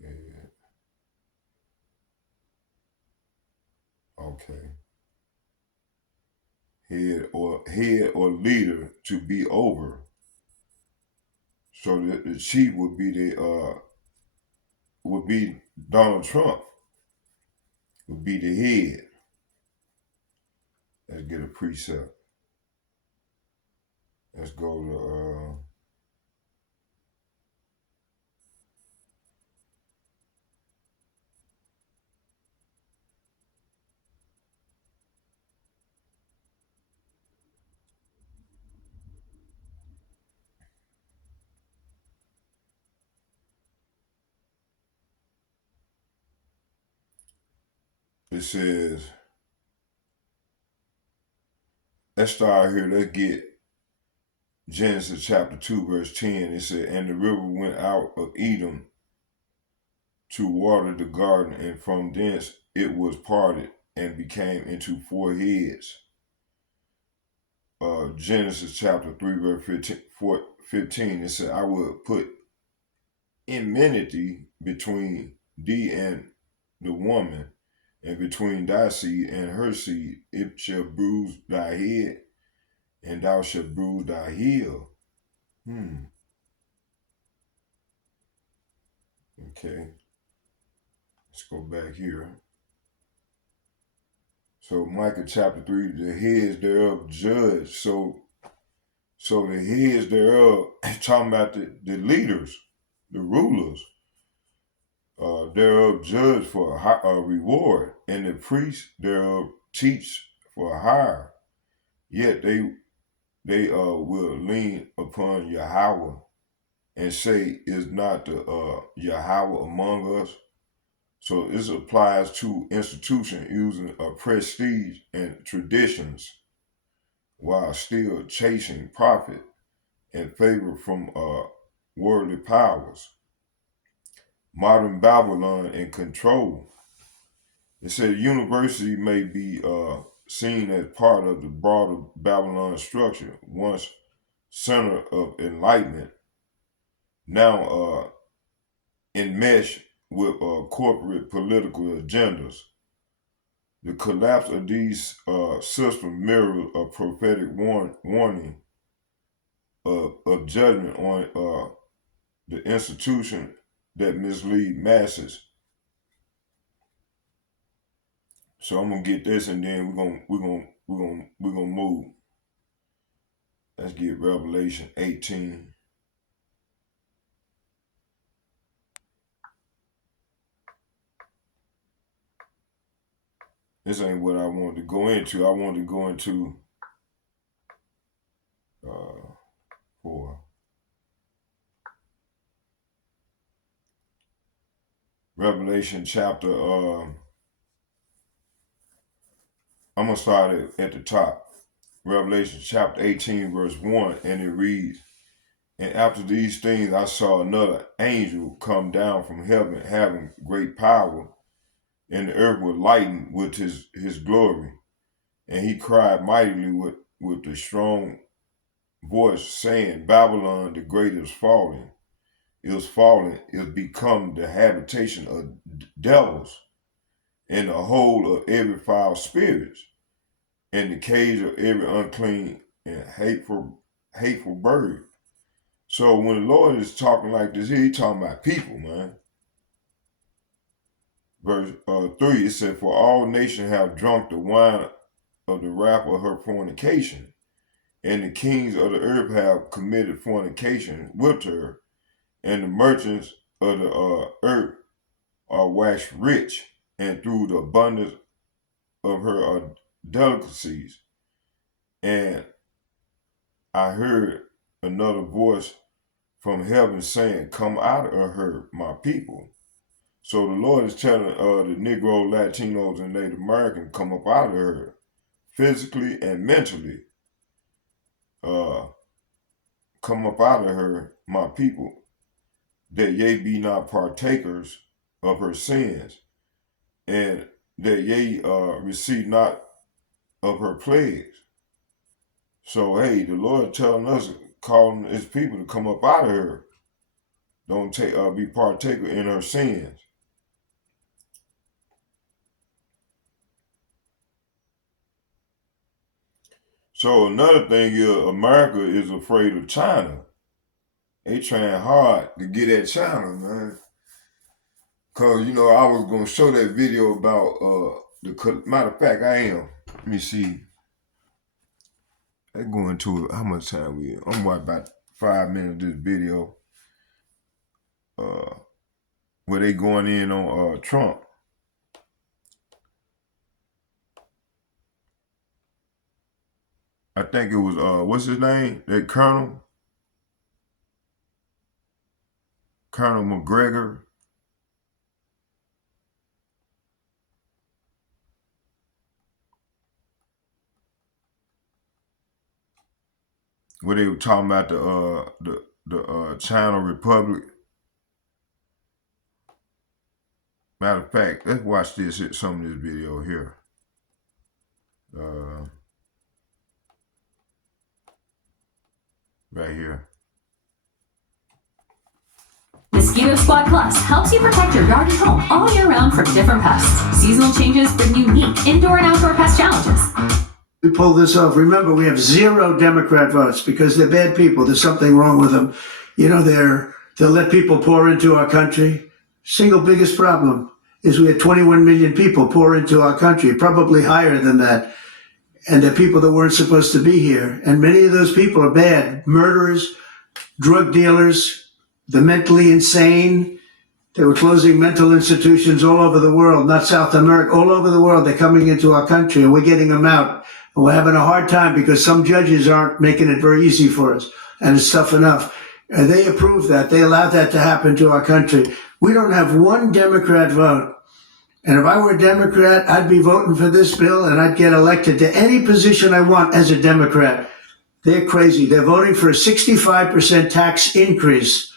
Yeah. Okay. Head or leader to be over. So the chief would be Donald Trump, would be the head. Let's get a precept. Let's go to it says, let's start here. Let's get Genesis chapter 2, verse 10. It said, and the river went out of Edom to water the garden, and from thence it was parted and became into four heads. Genesis chapter 3, verse 15, it said, I will put enmity between thee and the woman, and between thy seed and her seed. It shall bruise thy head, and thou shalt bruise thy heel. Okay, let's go back here. So Micah chapter 3, the heads thereof judge. So the heads thereof, talking about the leaders, the rulers, thereof judge for a reward, and the priests thereof teach for a hire. Yet they will lean upon Yahweh and say, is not the Yahweh among us? So this applies to institutions using prestige and traditions while still chasing profit and favor from worldly powers. Modern Babylon and control. It said university may be seen as part of the broader Babylon structure, once center of enlightenment, now enmeshed with corporate political agendas. The collapse of these systems mirrors a prophetic warning of judgment on the institution that mislead masses. So I'm gonna get this, and then we're gonna move. Let's get Revelation 18. This ain't what I wanted to go into. I wanted to go into 4. Revelation chapter. I'm gonna start at the top. Revelation chapter 18, verse 1, and it reads, and after these things I saw another angel come down from heaven, having great power, and the earth was lightened with his glory. And he cried mightily with a strong voice, saying, Babylon the great is fallen, is become the habitation of devils, and the hole of every foul spirit, and the cage of every unclean and hateful bird. So when the Lord is talking like this here, he's talking about people, man. Verse 3, it said, for all nations have drunk the wine of the wrath of her fornication, and the kings of the earth have committed fornication with her, and the merchants of the earth are waxed rich, and through the abundance of her delicacies. And I heard another voice from heaven saying, come out of her, my people. So the Lord is telling the Negro, Latinos, and Native Americans, come up out of her, physically and mentally. Come up out of her, my people, that ye be not partakers of her sins, and that ye receive not of her plagues. So hey, the Lord telling us, calling his people to come up out of her. Don't be partaker in her sins. So another thing is, America is afraid of China. They trying hard to get that channel, man. Cause I was gonna show that video about the matter of fact I am. Let me see. They going to it. How much time we? I'm watching about 5 minutes of this video. Where they going in on Trump. I think it was what's his name? That Colonel McGregor. Where they were talking about the China Republic. Matter of fact, let's watch some of this video here. Right here. Mosquito Squad Plus helps you protect your yard and home all year round from different pests. Seasonal changes bring unique indoor and outdoor pest challenges. We pull this off. Remember, we have 0 Democrat votes because they're bad people. There's something wrong with them. They'll let people pour into our country. Single biggest problem is we had 21 million people pour into our country, probably higher than that. And they're people that weren't supposed to be here. And many of those people are bad. Murderers, drug dealers, the mentally insane. They were closing mental institutions all over the world, not South America, all over the world. They're coming into our country and we're getting them out. And we're having a hard time because some judges aren't making it very easy for us. And it's tough enough. And they approve that. They allowed that to happen to our country. We don't have one Democrat vote. And if I were a Democrat, I'd be voting for this bill and I'd get elected to any position I want as a Democrat. They're crazy. They're voting for a 65% tax increase.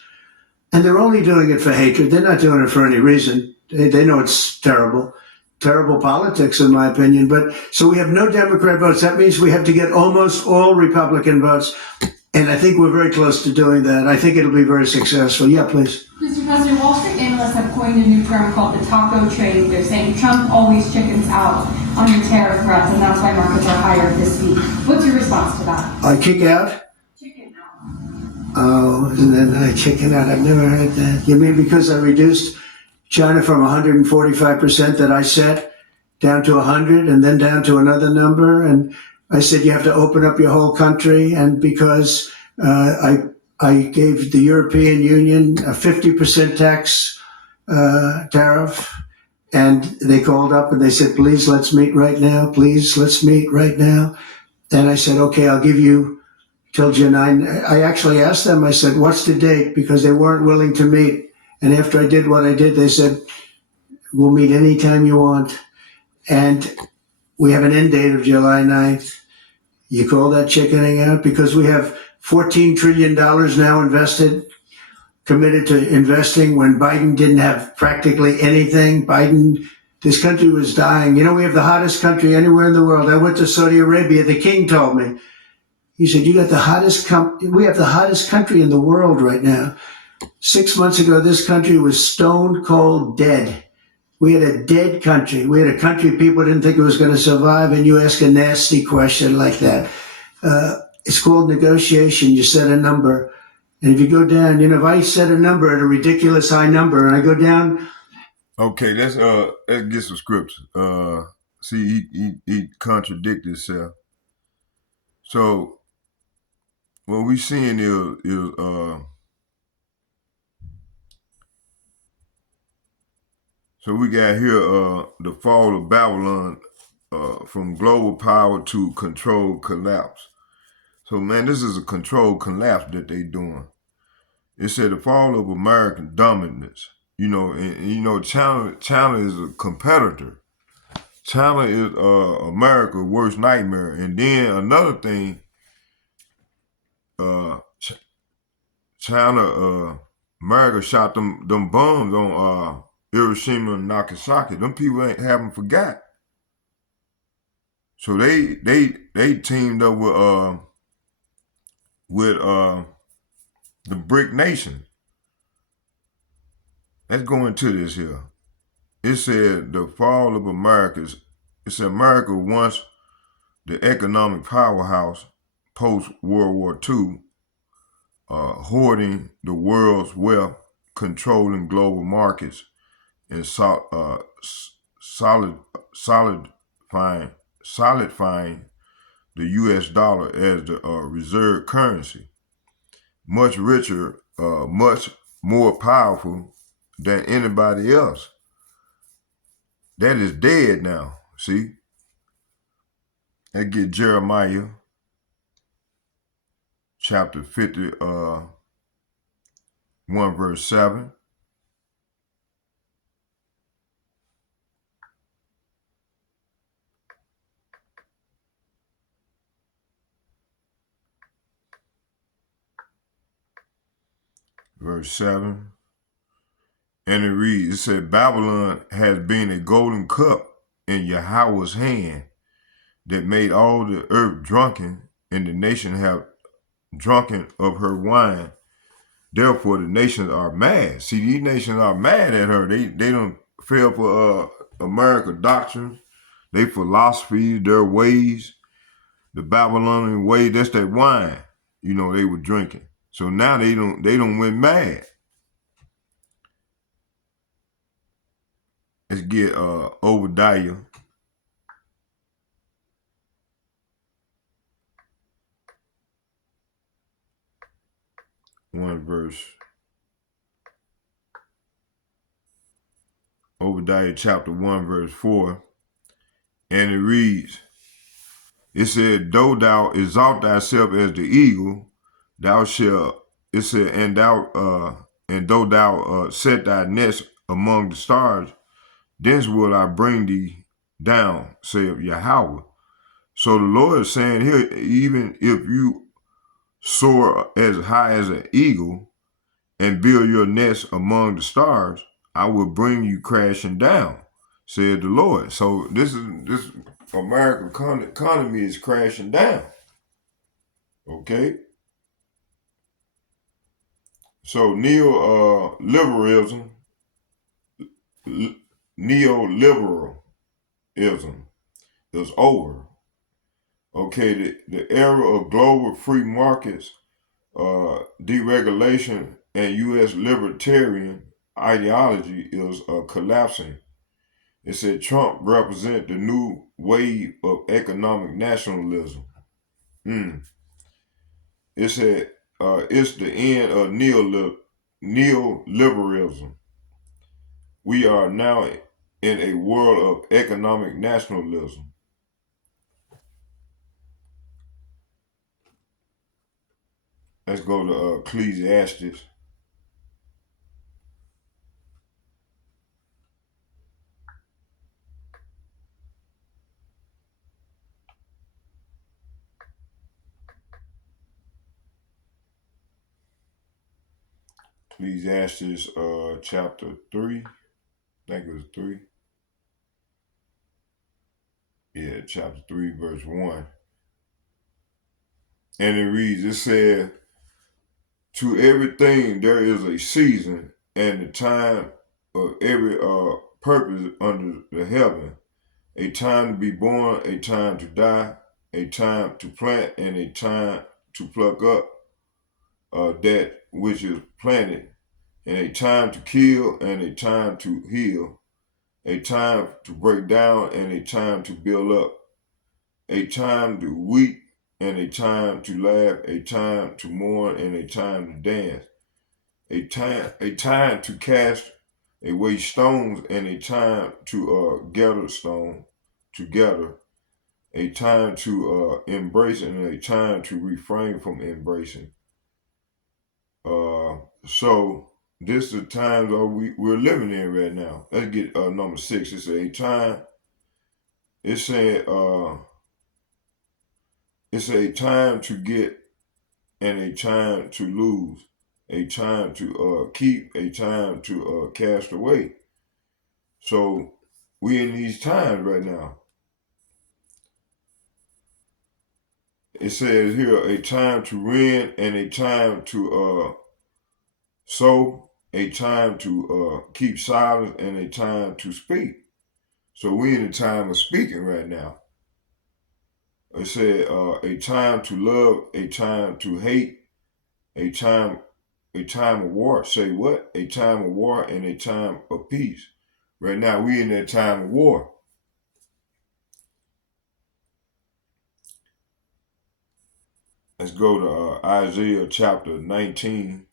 And they're only doing it for hatred. They're not doing it for any reason. They know it's terrible. Terrible politics, in my opinion. But so we have no Democrat votes. That means we have to get almost all Republican votes. And I think we're very close to doing that. I think it'll be very successful. Yeah, please. Mr. President, Wall Street analysts have coined a new term called the taco trade. They're saying Trump always chickens out on your tariff threats, and that's why markets are higher this week. What's your response to that? I kick out? Chicken out. Oh, and then I chicken out. I've never heard that. You mean because I reduced China from 145% that I set down to 100 and then down to another number? And I said you have to open up your whole country. And because I gave the European Union a 50% tax tariff, and they called up and they said, please, let's meet right now. Please, let's meet right now. And I said, okay, I'll give you till July 9. I actually asked them, I said, what's the date? Because they weren't willing to meet. And after I did what I did, they said, we'll meet anytime you want. And we have an end date of July 9th. You call that chickening out? Because we have $14 trillion now invested, committed to investing when Biden didn't have practically anything. This country was dying. We have the hottest country anywhere in the world. I went to Saudi Arabia. The king told me, he said, we have the hottest country in the world right now. 6 months ago, this country was stone cold dead. We had a dead country. We had a country people didn't think it was going to survive, and you ask a nasty question like that. It's called negotiation. You set a number. And if you go down, if I set a number at a ridiculous high number and I go down. Okay, let's get some scripts. See, he contradicted himself. So what we seeing is so we got here the fall of Babylon, from global power to controlled collapse. So man, this is a controlled collapse that they doing. It said the fall of American dominance. China is a competitor. China is America's worst nightmare. And then another thing, America shot them bombs on Hiroshima and Nagasaki. Them people haven't forgot. So they teamed up with the BRIC nation. Let's go into this here. It said the fall of America. It said America, once the economic powerhouse post World War II, hoarding the world's wealth, controlling global markets, and solidifying the U.S. dollar as the reserve currency. Much richer, much more powerful than anybody else. That is dead now. See? I get Jeremiah chapter 51, verse 7. Verse 7. And it reads, it said, Babylon has been a golden cup in Yahweh's hand that made all the earth drunken, and the nation have drunken of her wine. Therefore, the nations are mad. See, these nations are mad at her. They don't fell for American doctrines, their philosophy, their ways, the Babylonian way. That's that wine, they were drinking. So now they don't went mad. Let's get Obadiah. Obadiah chapter 1, verse 4. And it reads, it said, though thou exalt thyself as the eagle, thou shalt, it said, and though thou set thy nest among the stars, thence will I bring thee down, saith Yahweh. So the Lord is saying here, even if you soar as high as an eagle and build your nest among the stars, I will bring you crashing down, said the Lord. So this American economy is crashing down. Okay? So neoliberalism is over. Okay, the era of global free markets, deregulation, and U.S. libertarian ideology is collapsing. It said Trump represents the new wave of economic nationalism. It said it's the end of neoliberalism. We are now in a world of economic nationalism. Let's go to Ecclesiastes. Ecclesiastes chapter 3. I think it was 3. Yeah, chapter 3, verse 1. And it reads, it said, to everything there is a season and the time of every purpose under the heaven, a time to be born, a time to die, a time to plant, and a time to pluck up that which is planted, and a time to kill, and a time to heal, a time to break down, and a time to build up, a time to weep, and a time to laugh, a time to mourn, and a time to dance, a time to cast away stones, and a time to gather stone together, a time to embrace, and a time to refrain from embracing. So this is the times we're living in right now. Let's get number 6. It's a time. It's saying it's a time to get and a time to lose, a time to keep, a time to cast away. So we in these times right now. It says here a time to rend and a time to sow, a time to keep silence, and a time to speak. So we in a time of speaking right now. It said a time to love, a time to hate, A time of war. Say what? A time of war and a time of peace. Right now we in that time of war. Let's go to Isaiah chapter 19.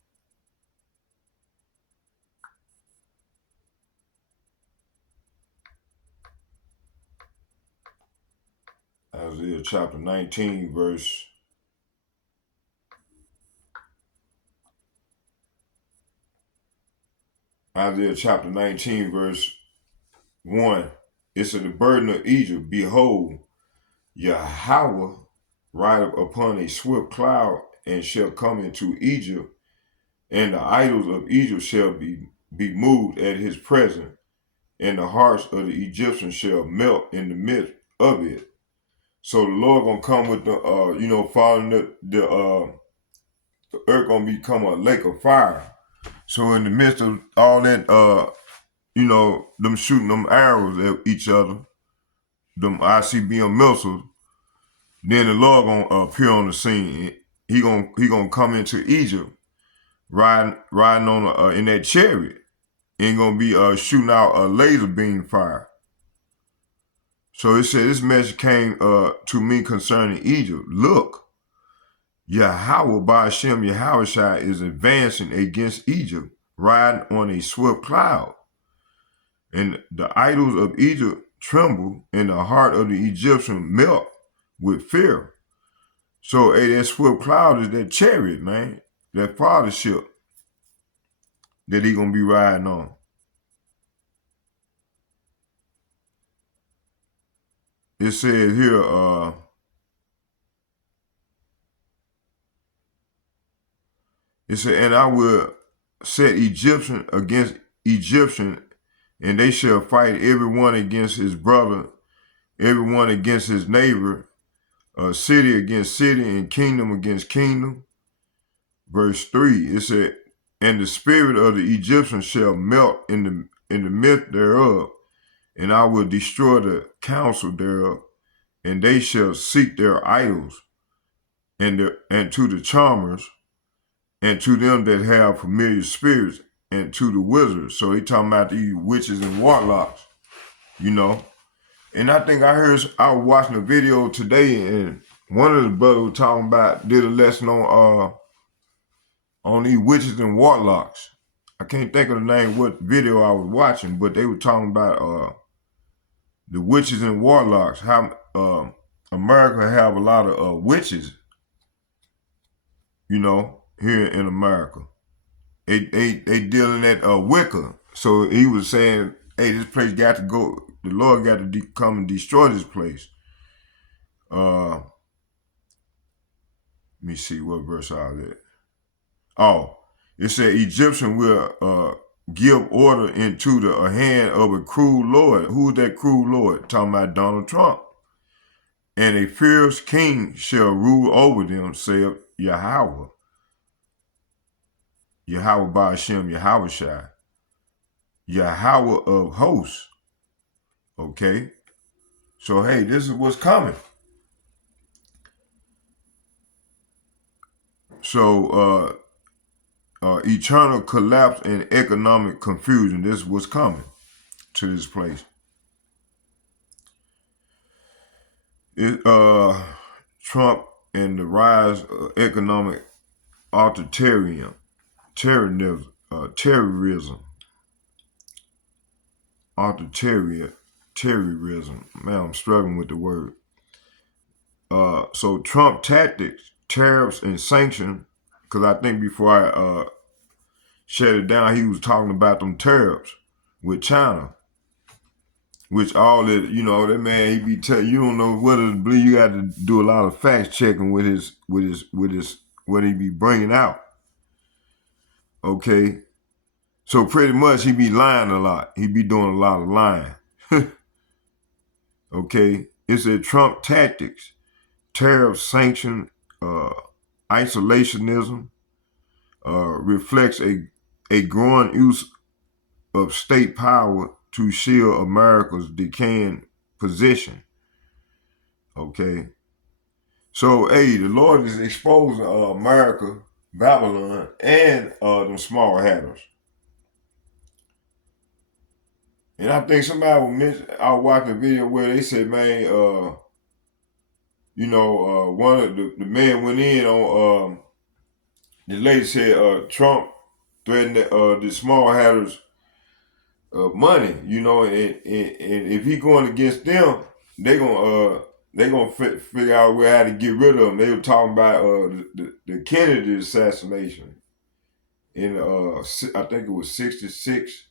Isaiah chapter 19, verse Isaiah chapter 19, verse 1. It said, the burden of Egypt, behold, Yahweh rideth upon a swift cloud, and shall come into Egypt, and the idols of Egypt shall be moved at his presence, and the hearts of the Egyptians shall melt in the midst of it. So the Lord gonna come with the following the earth gonna become a lake of fire. So in the midst of all that them shooting them arrows at each other, them ICBM missiles, then the Lord gonna appear on the scene. He gonna come into Egypt riding on in that chariot. Ain't gonna be shooting out a laser beam fire. So it said this message came to me concerning Egypt. Look, Yahweh by Hashem Yahushua is advancing against Egypt, riding on a swift cloud. And the idols of Egypt tremble, and the heart of the Egyptian melt with fear. So that swift cloud is that chariot, man, that fathership that he gonna be riding on. It says here, it said, and I will set Egyptian against Egyptian, and they shall fight everyone against his brother, everyone against his neighbor, city against city, and kingdom against kingdom. Verse 3, it said, and the spirit of the Egyptians shall melt in the midst thereof, and I will destroy the counsel thereof, and they shall seek their idols, and to the charmers, and to them that have familiar spirits, and to the wizards. So he talking about these witches and warlocks, And I think I was watching a video today, and one of the brothers was talking about, did a lesson on these witches and warlocks. I can't think of the name of what video I was watching, but they were talking about the witches and warlocks, how America have a lot of witches, here in America. They dealing at Wicca. So he was saying, hey, this place got to go, the Lord got to come and destroy this place. Let me see what verse I was at. Oh, it said Egyptian will give order into the hand of a cruel Lord. Who is that cruel Lord? Talking about Donald Trump. And a fierce king shall rule over them, saith Yahweh. Yahweh by Hashem, Yahushua. Yahweh of hosts. Okay? So, hey, this is what's coming. So, eternal collapse and economic confusion. This is what's coming to this place. Trump and the rise of economic authoritarianism, terrorism, terrorism. Man, I'm struggling with the word. So Trump tactics, tariffs, and sanctions, because I think before I shut it down, he was talking about them tariffs with China, which all that, that man, he be telling you don't know whether to believe. You got to do a lot of fact checking with his what he be bringing out. Okay. So pretty much he be lying a lot. He be doing a lot of lying. Okay. It's a Trump tactics, tariff sanction, isolationism, reflects a growing use of state power to shield America's decaying position. Okay. So, hey, the Lord is exposing America Babylon and them small hatters. And I think somebody was mention, I was watching a video where they said, man, one of the man went in on the lady said Trump threatened the small hatters money, and if he going against them, they gonna figure out where how to get rid of them. They were talking about the Kennedy assassination in I think it was '66.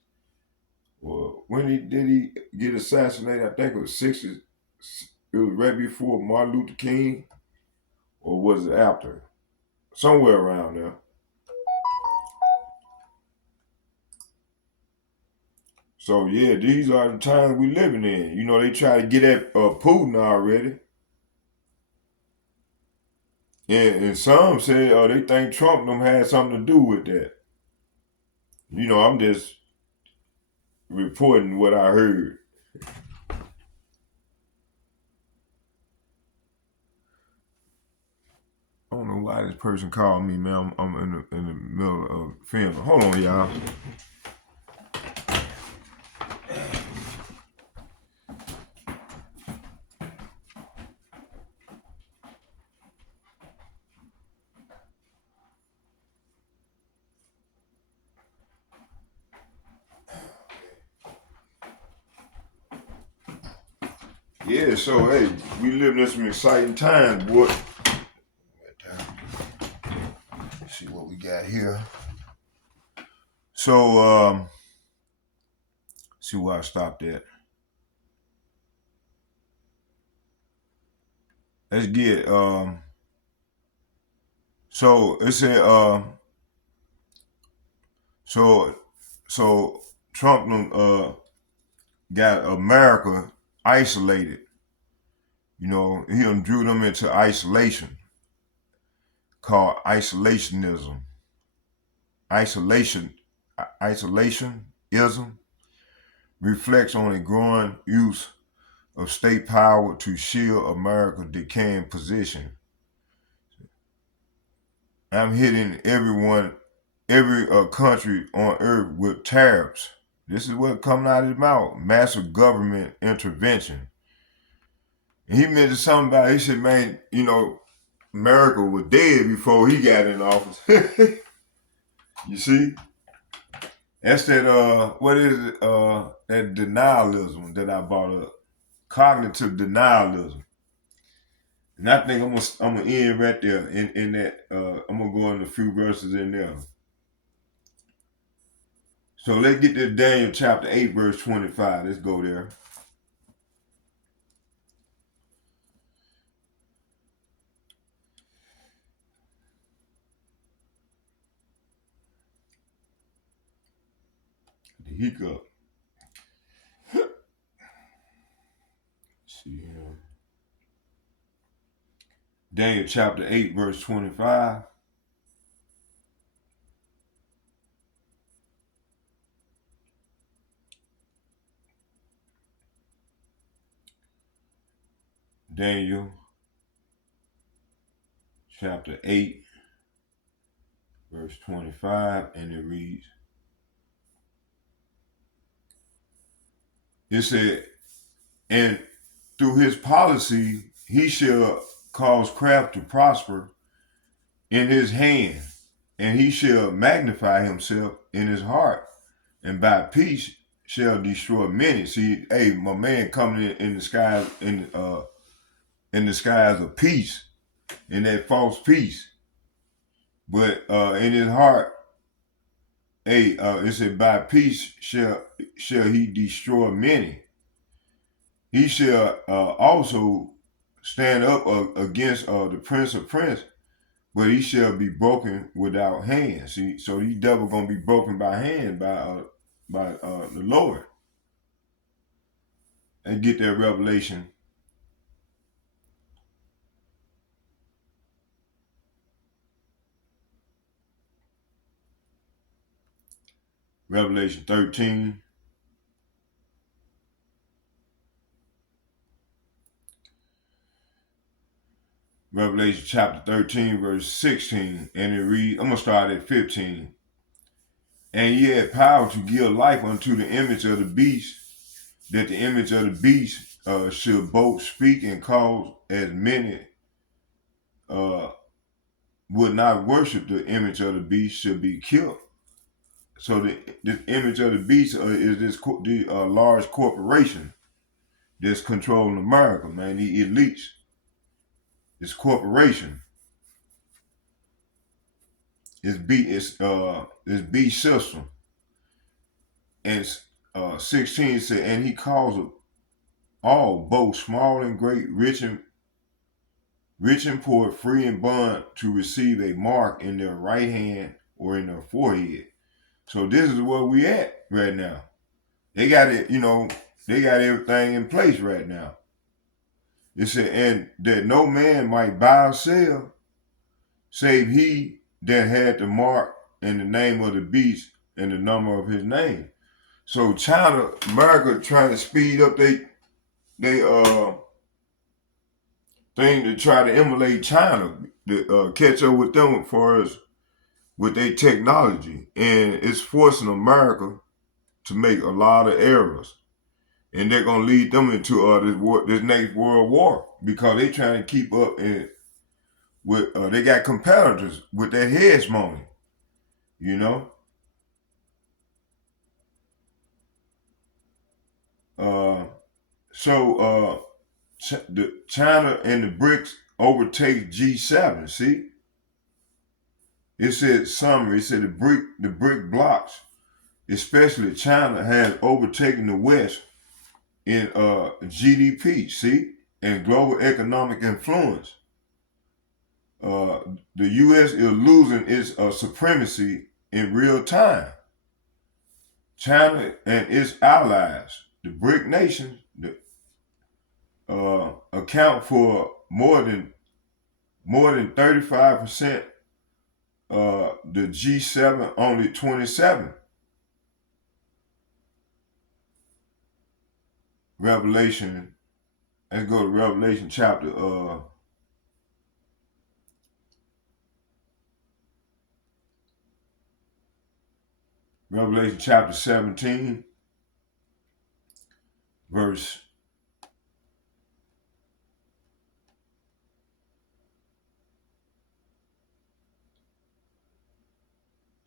Well, when did he get assassinated? I think it was '60. It was right before Martin Luther King, or was it after? Somewhere around there. So yeah, these are the times we living in. They try to get at Putin already. And some say they think Trump them had something to do with that. I'm just reporting what I heard. I don't know why this person called me, man. I'm in the middle of filming. Hold on, y'all. Yeah, so hey, we living in some exciting times, boy. Let's see what we got here. So, see where I stopped at. Let's get so it said so Trump got America isolated. He done drew them into isolation, called isolationism. Isolationism reflects on a growing use of state power to shield America's decaying position. I'm hitting every country on earth with tariffs. This is what coming out of his mouth. Massive government intervention. And he mentioned something about, he said, man, America was dead before he got in office. You see? That's that, what is it? That denialism that I brought up. Cognitive denialism. And I think I'm gonna end right there in that, I'm gonna go in a few verses in there. So let's get to Daniel chapter 8, verse 25. Let's go there. The hiccup. See here. Daniel chapter 8, verse 25. Daniel chapter 8, verse 25, and it reads, it said, and through his policy he shall cause craft to prosper in his hand, and he shall magnify himself in his heart, and by peace shall destroy many. See, hey, my man coming in the skies in the skies of peace, in that false peace. But in his heart, hey, it said, by peace shall he destroy many. He shall also stand up against the prince of prince, but he shall be broken without hand. See, so these devil gonna be broken by hand by the Lord. And get that revelation. Revelation 13. Revelation chapter 13, verse 16, and it reads, I'm going to start at 15. And he had power to give life unto the image of the beast, that the image of the beast should both speak and cause as many would not worship the image of the beast should be killed. So the image of the beast is this large corporation that's controlling America, man. The elites, this corporation, this beast system. And 16 said, and he calls all, both small and great, rich and poor, free and bond, to receive a mark in their right hand or in their forehead. So this is where we at right now. They got it, they got everything in place right now. It said, and that no man might buy or sell, save he that had the mark and the name of the beast and the number of his name. So China, America trying to speed up they thing to try to emulate China, to catch up with them as far as with their technology. And it's forcing America to make a lot of errors. And they're going to lead them into this next world war, because they trying to keep up with, they got competitors with their heads money, you know? The China and the BRICS overtake G7. See, it said summary. It said the BRIC blocks, especially China, has overtaken the West in GDP. See, and global economic influence. The U.S. is losing its supremacy in real time. China and its allies, the BRIC nations, account for more than 35%. The G7 only 27. Revelation. Let's go to Revelation chapter Revelation chapter 17, verse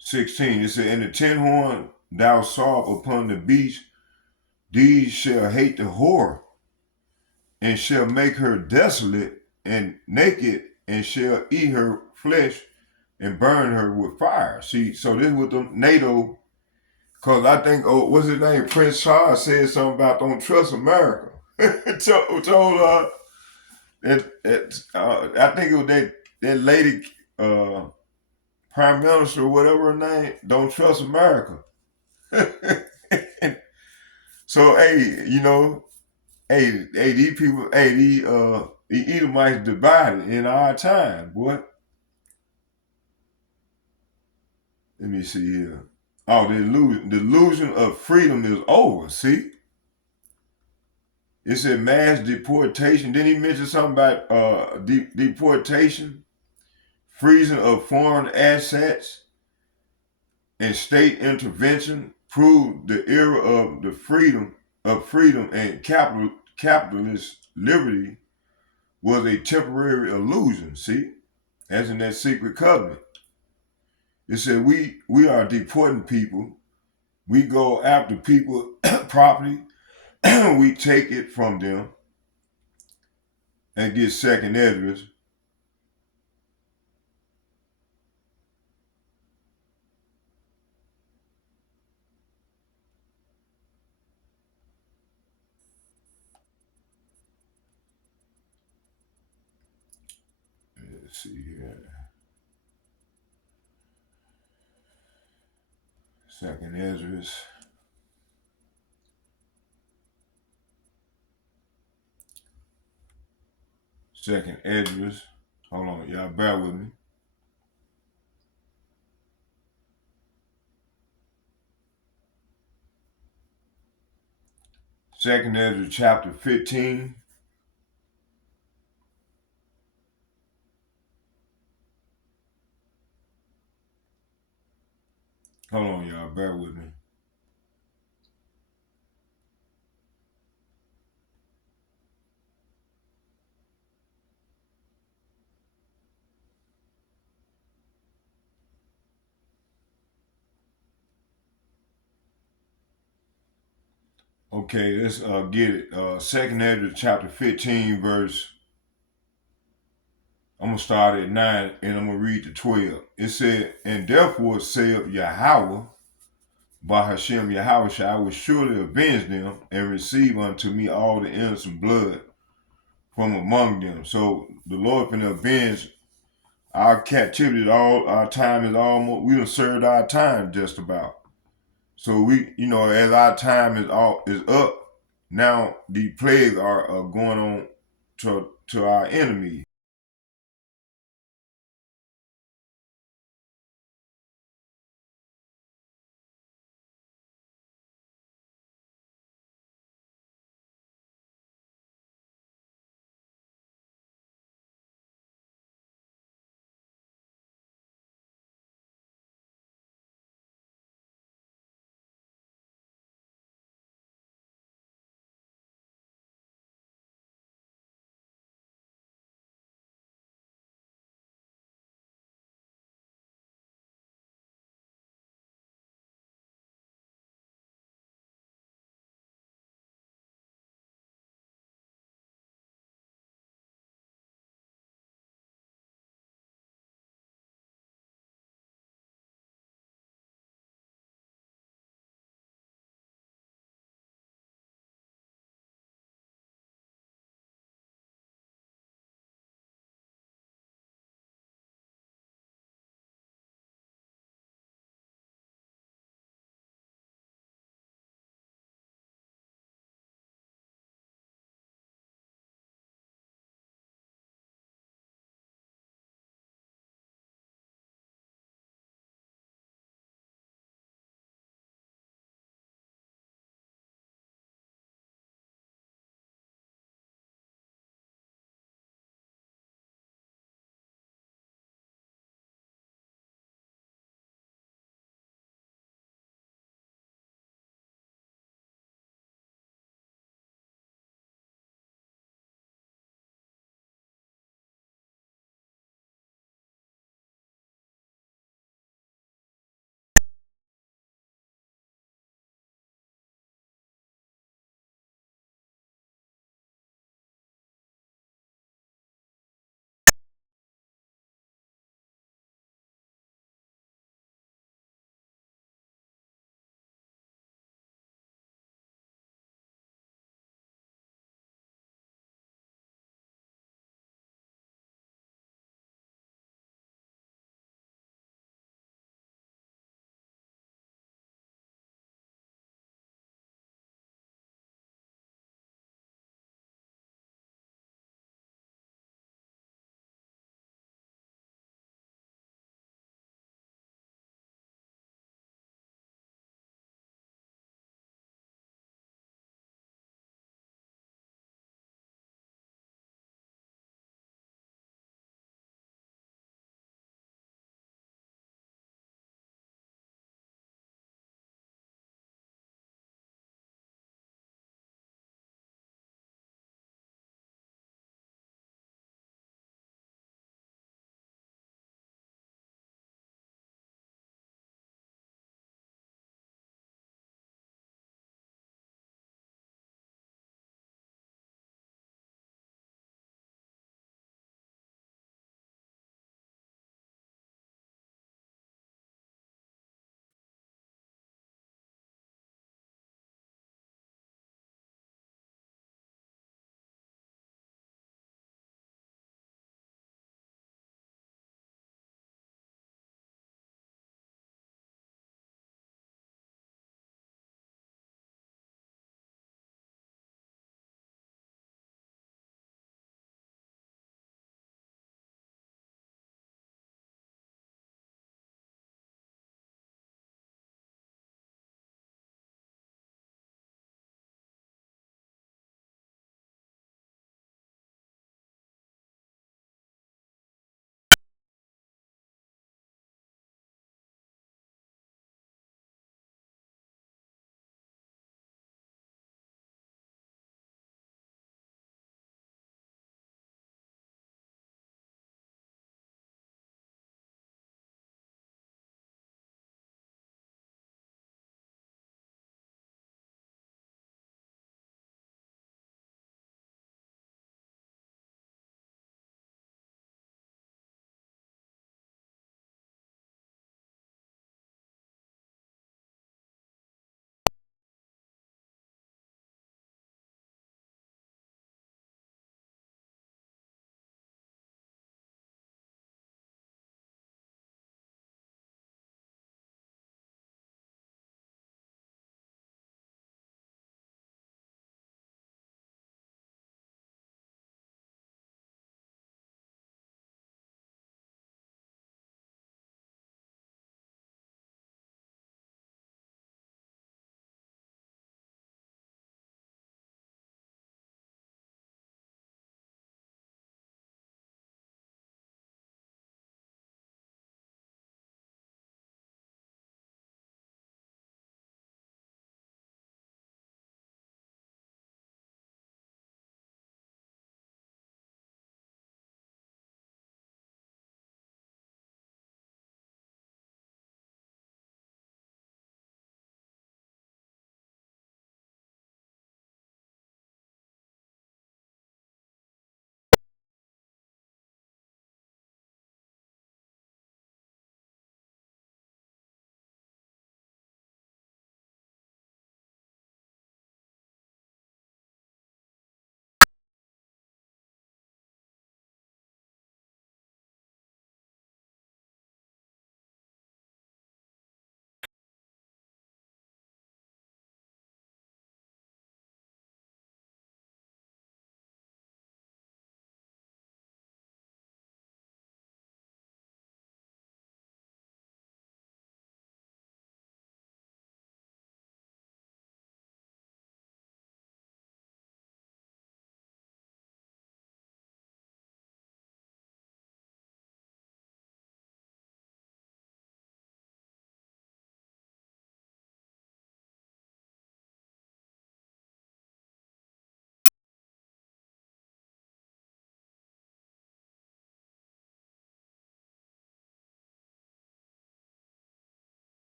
16. It said, and the 10 horn thou saw upon the beast, these shall hate the whore, and shall make her desolate and naked, and shall eat her flesh and burn her with fire. See, so this with the NATO, because I think, what's his name? Prince Charles said something about don't trust America. told I think it was that lady, Prime Minister or whatever her name, don't trust America. So, hey, these people, the Edomites divided in our time, boy. Let me see here. Oh, the illusion of freedom is over, see? It said mass deportation. Didn't he mention something about deportation, freezing of foreign assets, and state intervention? Proved the era of the freedom and capitalist liberty was a temporary illusion. See, as in that secret covenant. It said we are deporting people. We go after people property. We take it from them and get second address. Let's see here. Second address. Second address. Hold on, y'all bear with me. Second address, chapter 15. Y'all bear with me. Okay, let's get it. Second Ezra chapter 15, verse. I'm gonna start at 9 and I'm gonna read to 12. It said, and therefore saith Yahweh, by Hashem Yahweh, I will surely avenge them and receive unto me all the innocent blood from among them. So the Lord finna avenge our captivity. All our time is almost, we done served our time just about. So we, as our time is up, now the plagues are going on to our enemies.